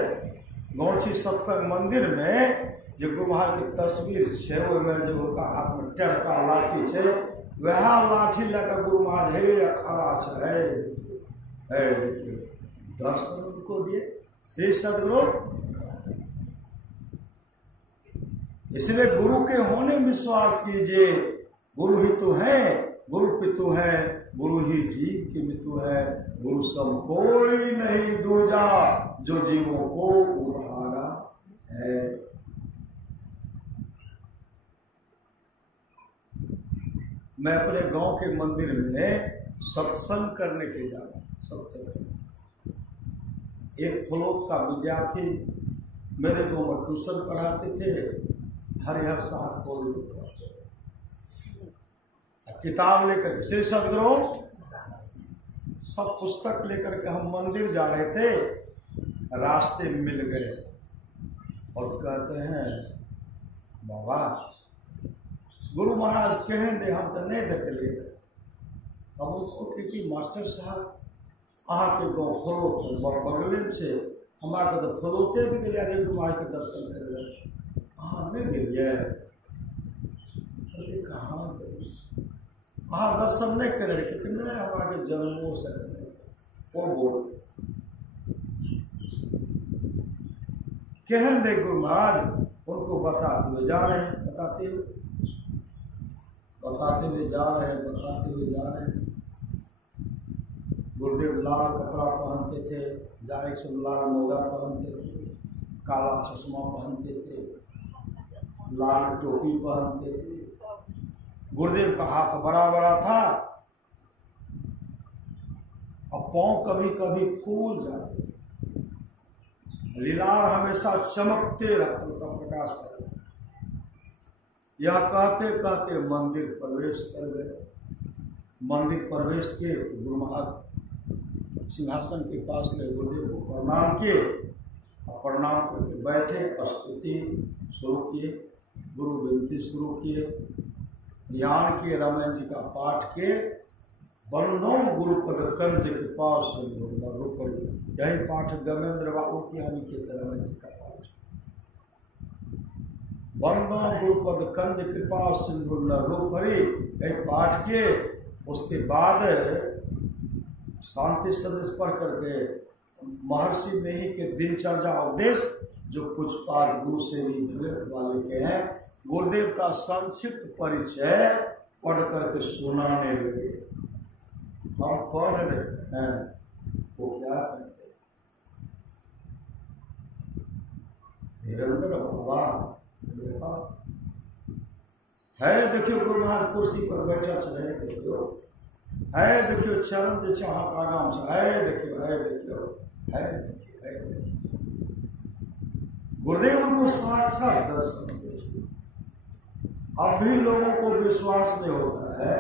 गौछी सत्संग मंदिर में, जो गुरु महाराज की तस्वीर है में जो उनका हाथ में टेरका लाठी है, वह लाठी लेकर गुरु महाराज है खड़ा है, दर्शन उनको दिए श्री सदगुरु। इसलिए गुरु के होने विश्वास कीजिए, गुरु ही तो है, गुरु पितु है, गुरु ही जीव की मितु है, गुरु सम कोई नहीं दूजा, जो जीवों को उधारा है। मैं अपने गांव के मंदिर में सत्संग करने के लिए जा रहा हूं, सत्संग। एक फलोत का विद्यार्थी मेरे गांव में ट्यूशन पढ़ाते थे, हरिहर साहब को किताब लेकर श्री सदगुरु सब पुस्तक लेकर के हम मंदिर जा रहे थे, रास्ते में मिल गए और कहते हैं बाबा गुरु महाराज कहें दे, हम तो नहीं देख लिए। हम उनको कि मास्टर साहब अहाँ के गाँव फलोत बगले से हमारा तो फलोते गए गुरु महाराज के दर्शन कर, अहाँ नहीं गेलिए? कहाँ गए? अहाँ दर्शन नहीं करे क्योंकि नहीं हमारे जन्मों से वो बोल कहन दे गुरु महाराज उनको बताते हुए जा रहे हैं, बताते हुए बताते हुए जा रहे हैं। गुरुदेव लाल कपड़ा पहनते थे, जाहिर से लाल मोजा पहनते थे, काला चश्मा पहनते थे, लाल टोपी पहनते थे। गुरुदेव का हाथ बड़ा बड़ा था और पांव कभी कभी फूल जाते थे, लीलार हमेशा चमकते रहते था, प्रकाश कर। यह कहते कहते मंदिर प्रवेश कर गए। मंदिर प्रवेश के गुरु महाराज सिंहासन के पास गए, गुरुदेव को प्रणाम किए और प्रणाम करके बैठे, स्तुति शुरू किए, गुरु विनती शुरू किए, ध्यान किए, रामायण जी का पाठ के बंदों गुरुपद कंज के पास यही पाठ गमेंद्र बाबू की हानि के रामायण जी का पाठ। बंदों गुरुपद कंज कृपा सिंधु न रूप हरि, यही पाठ के उसके बाद शांति संदेश पढ़ करके महर्षि में ही के दिनचर्या उपदेश जो कुछ पाठ गुरु से भी भगत वाले के हैं, गुरुदेव का संक्षिप्त परिचय पढ़ करके सुनाने लगे। हम पढ़ रहे हैं, वो क्या कहते निरंतर बाबा है। देखियो गुरु महाराज कुर्सी पर बैठा चले, देखियो है, देखियो चरण जो चाह आराम से है, देखियो है, देखियो है, देखियो है, देखियो। गुरुदेव उनको साक्षात दर्शन देते। अब भी लोगों को विश्वास नहीं होता है।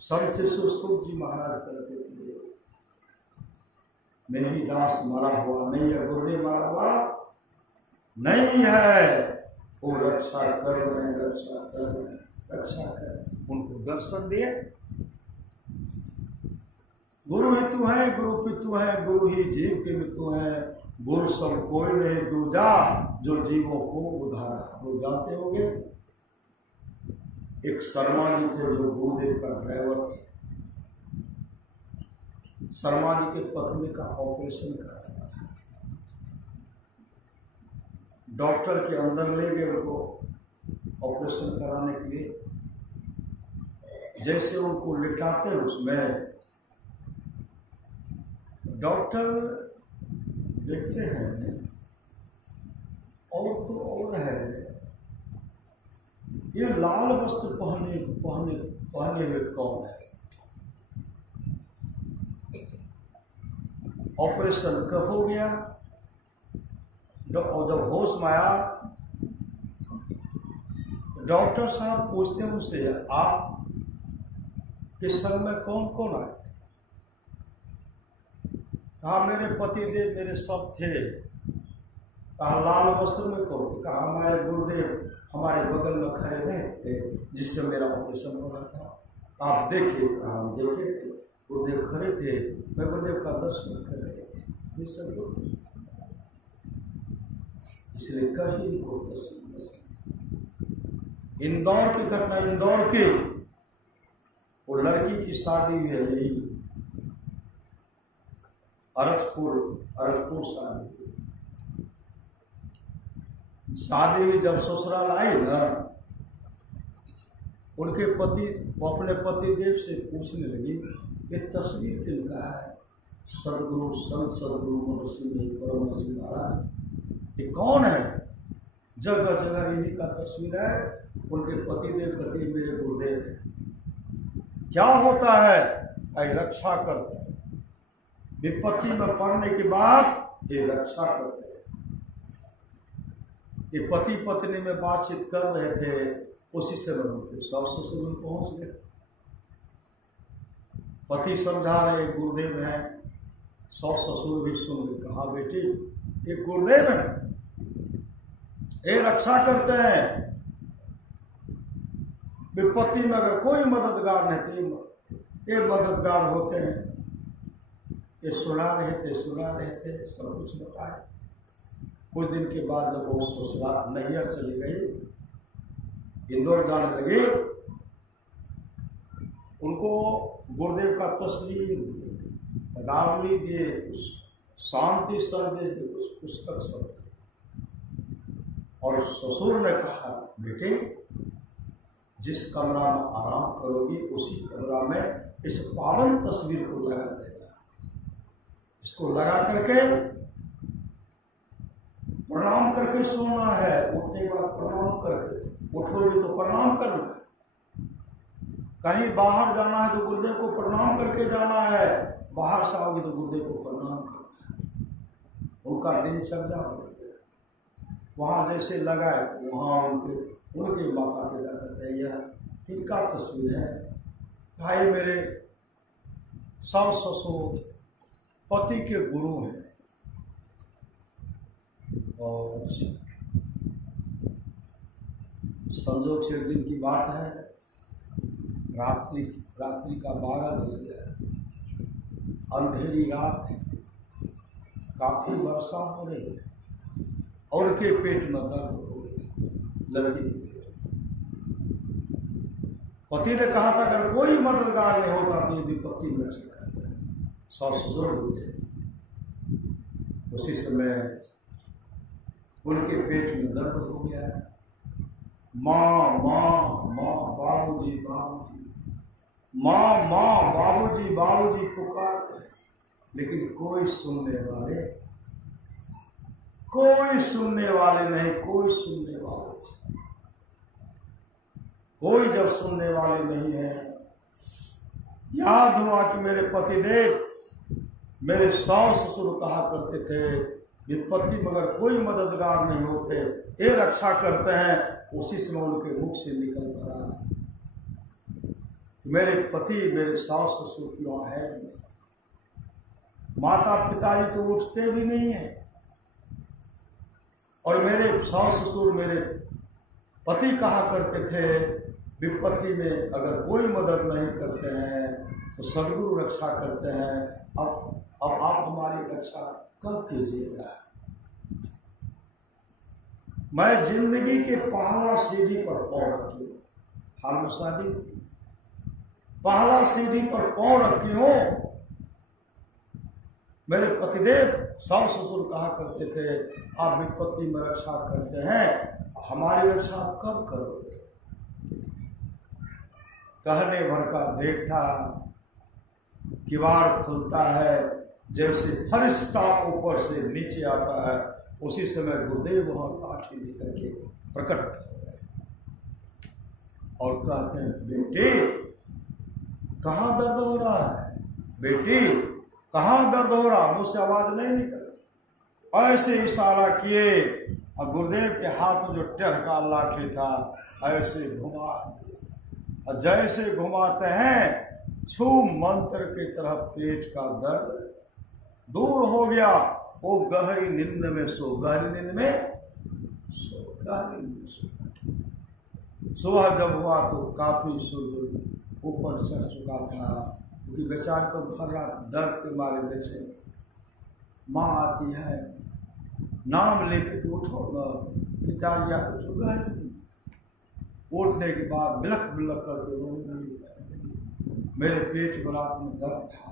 संत शिशु सुख जी महाराज कहते थे, मेरी दास मरा हुआ नहीं है, गुरुदेव मरा हुआ नहीं है, वो रक्षा कर रहे हैं, रक्षा कर रहे हैं, रक्षा कर। उनको दर्शन दिए। गुरु ही तू है, गुरु पितु है, गुरु ही जीव के मितु है, गुरु सब कोई नहीं दूजा, जो जीवों को उधारा। वो जानते होंगे एक शर्मा जी थे जो गुरुदेव का ड्राइवर थे। शर्मा जी के पत्नी का ऑपरेशन कराया था, डॉक्टर के अंदर ले गए उनको ऑपरेशन कराने के लिए। जैसे उनको लिटाते उसमें डॉक्टर देखते हैं और तो और है, ये लाल वस्त्र पहने हुए कौन है? ऑपरेशन कब हो गया? और जब होश में आया, डॉक्टर साहब पूछते हैं उनसे, आप के संग में कौन कौन आए? कहा मेरे पति देव मेरे सब थे। कहा लाल वस्त्र में कौन थे? कहा हमारे गुरुदेव हमारे बगल में खड़े नहीं थे जिससे मेरा ऑपरेशन हो रहा था। आप देखिए। कहा हम देखे थे, गुरुदेव खड़े थे, मैं गुरुदेव का दर्शन कर रहे थे। ये सब लोग इसलिए कहीं इनको दर्शन। इंदौर की घटना, इंदौर की वो लड़की की शादी हुई है, यही अरजपुर शादी हुई। जब ससुराल आई ना, उनके पति वो अपने पति देव से पूछने लगी, ये तस्वीर किनका है? सदगुरु संत सदगुरु महर्षि परमहंस महाराज, ये कौन है? जगह जगह इन्हीं का तस्वीर है। उनके पति देव कहते मेरे गुरुदेव है। क्या होता है? ये रक्षा करते हैं, विपत्ति में पड़ने के बाद ये रक्षा करते हैं। ये पति पत्नी में बातचीत कर रहे थे, उसी से उनके सास ससुर में पहुंच गए। पति समझा रहे गुरुदेव हैं, सास ससुर भी सुन गए। कहा बेटी ये गुरुदेव है, ये रक्षा करते हैं। विपत्ति में अगर कोई मददगार नहीं थे, ये मददगार होते हैं। ये सुना रहे थे, सब कुछ बताए। कुछ दिन के बाद जब वो ससुराल नैहर चली गई, इंदौर जाने लगी, उनको गुरुदेव का तस्वीर दिए, पदावली दिए, कुछ शांति संदेश दिए, कुछ पुस्तक सब दिए। और ससुर ने कहा बेटे जिस कमरा में आराम करोगी उसी कमरा में इस पावन तस्वीर को लगा देना। इसको लगा करके प्रणाम करके सोना है। उठने के बाद प्रणाम करके, उठोगे तो प्रणाम करना है। कहीं बाहर जाना है तो गुरुदेव को प्रणाम करके जाना है। बाहर से आओगे तो गुरुदेव को प्रणाम करना है। उनका दिनचर्या वहां जैसे लगाए वहां उनके माता पिता कहते हैं यह किनका तस्वीर है? भाई मेरे सास ससुर पति के गुरु हैं। और संजोग से एक दिन की बात है, रात्रि का 12 बज गया, अंधेरी रात है, काफी वर्षा हो रही है और उनके पेट में दर्द हो गया, लड़की के पेट। पति ने कहा था अगर कोई मददगार नहीं होता तो ये विपत्ति में से करते हैं, सास ससुर होते। उसी समय उनके पेट में दर्द हो गया। माँ माँ माँ बाबूजी बाबूजी, माँ माँ बाबूजी बाबूजी पुकारते हैं, लेकिन कोई सुनने वाले नहीं, कोई सुनने वाले नहीं। कोई जब सुनने वाले नहीं है, याद हुआ कि मेरे पतिदेव मेरे सास ससुर कहा करते थे विपत्ति मगर कोई मददगार नहीं होते, ये रक्षा करते हैं। उसी समय उनके मुख से निकल पड़ा मेरे पति मेरे सास ससुर की वहां है भी नहीं, माता पिताजी तो उठते भी नहीं है। और मेरे सास ससुर मेरे पति कहा करते थे विपत्ति में अगर कोई मदद नहीं करते हैं तो सदगुरु रक्षा करते हैं। अब आप हमारी रक्षा कब कीजिएगा? मैं जिंदगी के पहला सीढ़ी पर पाँव रखी हूँ, हाल में शादी थी, पहला सीढ़ी पर पाँव रखी हूँ। मेरे पतिदेव सास ससुर कहा करते थे आप विपत्ति में रक्षा करते हैं, हमारी रक्षा आप कब करोगे? कहने भर का देखा, किवाड़ खुलता है, जैसे फरिश्ता ऊपर से नीचे आता है, उसी समय गुरुदेव वहां लाठी लेकर के प्रकट हो गए और कहते हैं बेटे कहाँ दर्द हो रहा है? बेटी कहाँ दर्द हो रहा? मुझसे आवाज नहीं निकल। ऐसे इशारा किए और गुरुदेव के हाथ में जो टेढ़का लाठी था ऐसे घुमा दिए, और जैसे घुमाते हैं छू मंत्र की तरह पेट का दर्द दूर हो गया। वो गहरी नींद में सो, गहरी नींद में सो। सुबह जब हुआ तो काफी सूर्य ऊपर चढ़ चुका था, क्योंकि बेचारे को भर रात दर्द के मारे बेचे। माँ आती है, नाम लेकर उठो न, पिताजी आते तो गहरी नींद। उठने के बाद बिलख बिलख करके रोने लगी, मेरे पेट में रात में दर्द था।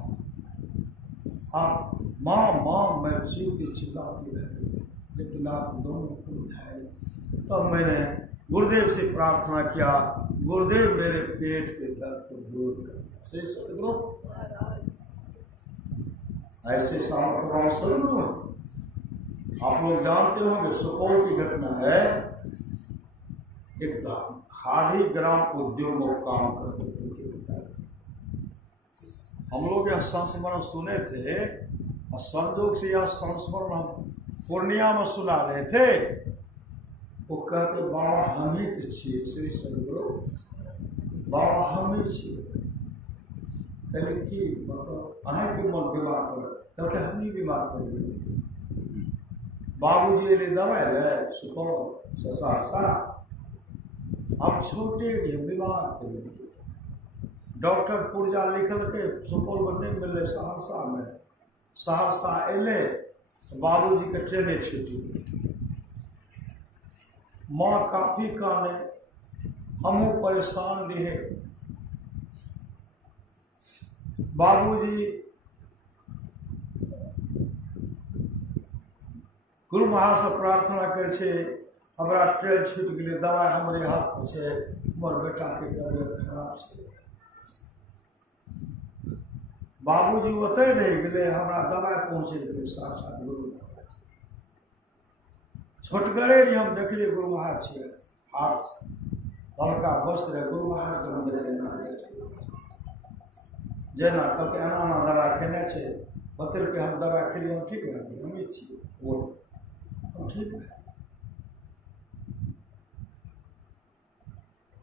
आप माँ माँ मैं चिल्लाती रही, लेकिन आप दोनों को उठाए। तब मैंने गुरुदेव से प्रार्थना किया, गुरुदेव मेरे पेट के दर्द को दूर कर। से सदगुरु ऐसे सामर्थ्यवान सदगुरु हैं। आप लोग जानते होंगे सुपौल की घटना है, एक खादी ग्राम उद्योग में काम करते थे उनके पिता। हम लोग यह संस्मरण सुने थे और संजोग से यह संस्मरण हम पूर्णिया में सुना रहे थे। वो कहते बाबा हम ही तो छे श्री सदगुरु, बाबा हम ही छे। कहले कि मतलब अहें के मन बीमार पड़े, कहते हम ही बीमार पड़ गए। बाबूजी ले दवाई ले सुपौल सहरसा, हम छोटे बीमार पड़ गए। डॉक्टर पुर्जा लिखल के सुपौल में नहीं मिले, सहरसा में। सहरसा एले बाबूजी के ट्रेने छूटी, माँ काफी काने, हमू परेशान रहे। बाबूजी गुरु महाराज से प्रार्थना करे छे, हमरा ट्रेन छूट गए, दवाई हमारे हाथ में छे, मोर बेटा के तबियत खराब छे। बाबूजी ओते रह गए, हमरा दवाई पहुँचे थे साक्षात गुरु महाराज। छोटगरे रही हम देखलिए गुरु महाराज छे, हाथ हल्का वस्त्र है, गुरु महाराज के हम देखलिए जेना कहते एना एना दवाई खेने छे, बतल के हम दवाई खेलिए, हम ठीक भए गेलिए, हम छी वो हम ठीक भए।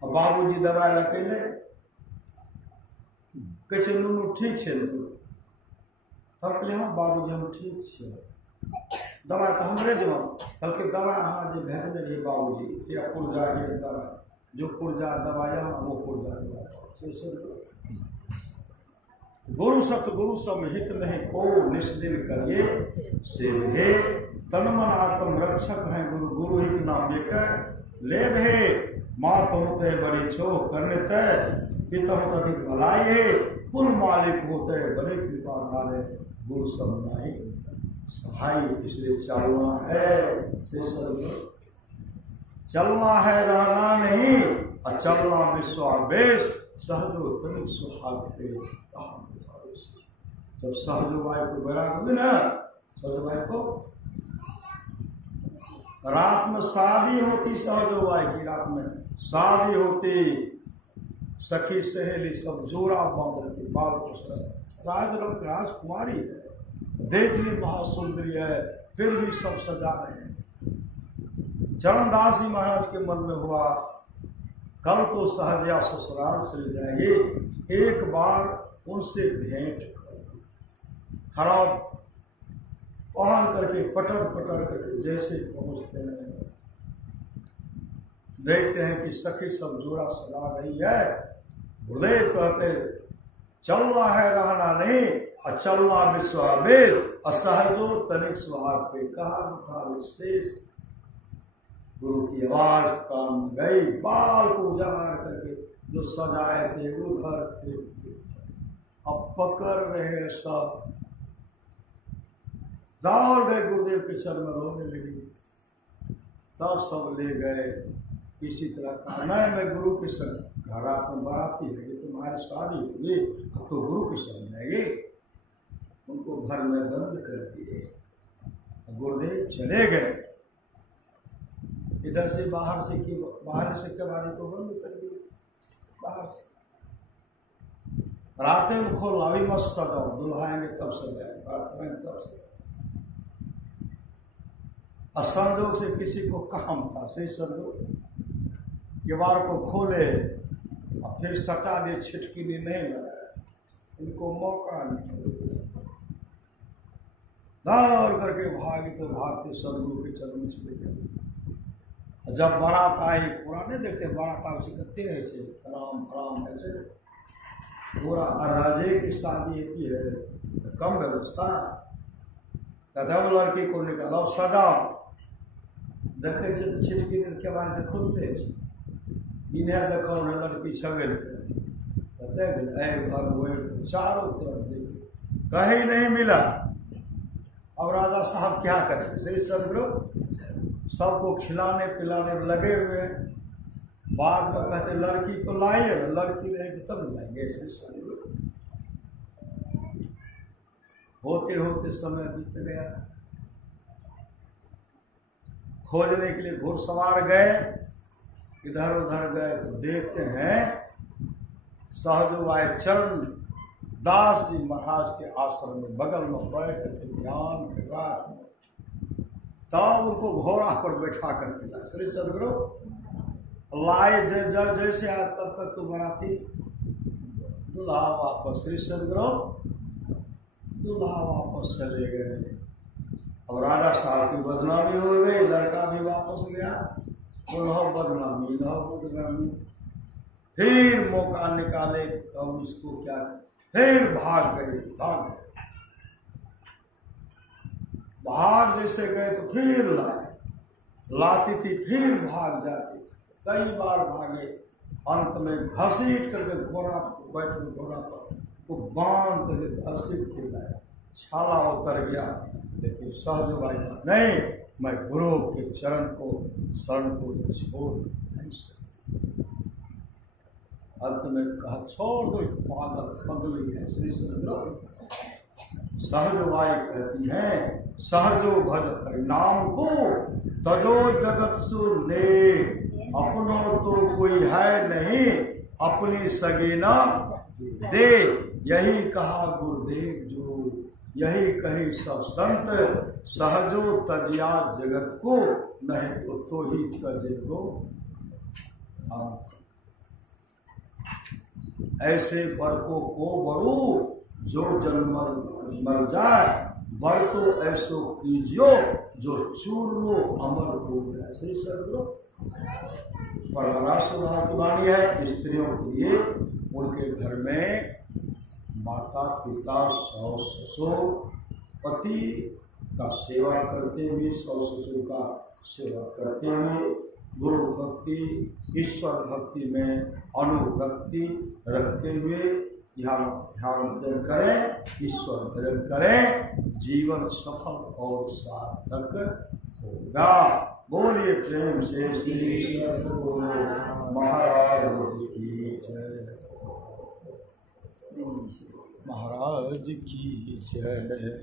बाबूजी दवाई लखेले, कहे नुनू ठीक है तू, तब कहलिए हाँ बाबूजी हम ठीक छे, दवाई तो हमरे देव। कल के दवाई अहाँ जे भेजने रहिए बाबूजी, या पुर्जा ये दवाई, जो पुर्जा दवाई वो पुर्जा दवाई। गुरु सत गुरु सम हित नहीं को, निष्दिन करिए से हे तन मन आत्म रक्षक है गुरु, गुरु ही नाम लेकर ले भे माँ तुम ते बड़ी छो करने तय पिता अधिक भलाई है, कुल मालिक होते बड़े कृपा धारे, गुरु सब नहीं सहाय। इसलिए चलना है चलना है, रहना नहीं, और चलना विश्वावेश सहजो तनिक सुहागते। जब सहजो भाई को बैराग हुई ना, सहजो भाई को रात में शादी होती, सहजो भाई की रात में शादी होती, सखी सहेली सब जोरा बांध रहती, बाल राजकुमारी है, देखने बहुत सुंदरी है, फिर भी सब सजा रहे हैं। चरणदास जी महाराज के मन में हुआ कल तो सहजिया ससुराल चली जाएगी, एक बार उनसे भेंट खराब पहन करके पटर पटर करके जैसे पहुंचते हैं, देखते हैं कि सखी सब जोरा सजा रही है। गुरुदेव कहते चलना है रहना नहीं, और चलना विश्वावेश, असहजो तनिक सुहाग पे, कहा था विशेष। गुरु की आवाज कान में गई, बाल को उजागर करके जो सजाए थे उधर थे, अब पकड़ रहे सब, दौड़ गए गुरुदेव के चरण में रोने लगी। तब सब ले गए किसी तरह का, मैं गुरु के संग रात में बाराती है, ये तुम्हारी शादी होगी, अब तो गुरु के संग जाएगी। उनको घर में बंद कर दिए, गुरुदेव चले गए। इधर से बाहर से कबाड़ी को बंद कर दिए, बाहर से रातें में खोलना भी मत सजाओ, दुल्हाएंगे तब सजाए, बात में तब सजाए। और संजोग से किसी को काम था, सही संजोग किवाड़ को खोले और फिर सटा दे, छिटकी नहीं लगाया, इनको मौका नहीं। दौड़ करके भागे तो भागते सदगुरु के चरण में चले गए। जब बारात आई, पुराने देखते बारात आई कहते ऐसे राम राम ऐसे, पूरा राजे की शादी होती है, कम व्यवस्था, कदम लड़की को निकालो सजाओ, देखे तो छिटकी के बारे में खुलते इन्हें देखो न लड़की छगेल घर वही चारों तरफ देखे कहीं नहीं मिला। अब राजा साहब क्या करें, सही सदगुरु सबको खिलाने पिलाने में लगे हुए हैं। बाद में कहते लड़की को लाइए, लड़की रहेगी तब लाएंगे, सही सदगुरु। होते होते समय बीत गया, खोजने के लिए घुड़सवार गए, इधर उधर गए तो देखते हैं सहजो आए चरण दास जी महाराज के आश्रम में बगल में बैठ करके ध्यान के रात में, तब उनको घोड़ा पर बैठा करके लाए। श्री सदगुरु लाए, जब जैसे आए तब तक तो बनाती दूल्हा वापस, श्री सदगुरु दूल्हा वापस चले गए। अब राजा साहब की बदनामी हो गई, लड़का भी वापस गया, पुनः बदनामी न बदनामी। फिर मौका निकाले, अब इसको क्या, फिर भाग गए। भाग जैसे गए तो फिर लाए, लाती थी फिर भाग जाती थी, कई बार भागे। अंत में घसीट करके घोड़ा बैठ घोड़ा पर वो बांध करके घसीट के लाए, छाला उतर गया। लेकिन सहजो भाई का नहीं, मैं गुरु के चरण को शरण को छोड़ नहीं सकता। अंत में कहा छोड़ दो, पागल पगली है। श्री सदगुरु सहजवाई कहती हैं, सहजो भज हरिनाम को तजो जगत सुर ने, अपनों तो कोई है नहीं, अपनी सगे न दे। यही कहा गुरुदेव जो, यही कही सब संत, सहजो तजिया जगत को, नहीं तो ही तजेगो। ऐसे बर को बरू जो जन्म मर जाए, बर तो ऐसो कीजियो जो चूर्णो अमर हो जाए। श्री सदगुरु परमराष्ट्रवाणी है स्त्रियों के लिए। उनके घर में माता पिता सौस ससुर पति का सेवा करते हुए, सौस ससुर का सेवा करते हुए, गुरु भक्ति ईश्वर भक्ति में अनुरक्ति रखते हुए ध्यान भजन करें, ईश्वर भजन करें, जीवन सफल और सार्थक होगा। बोलिए प्रेम से श्री सद्गुरु महाराज की जय, महाराज की जय।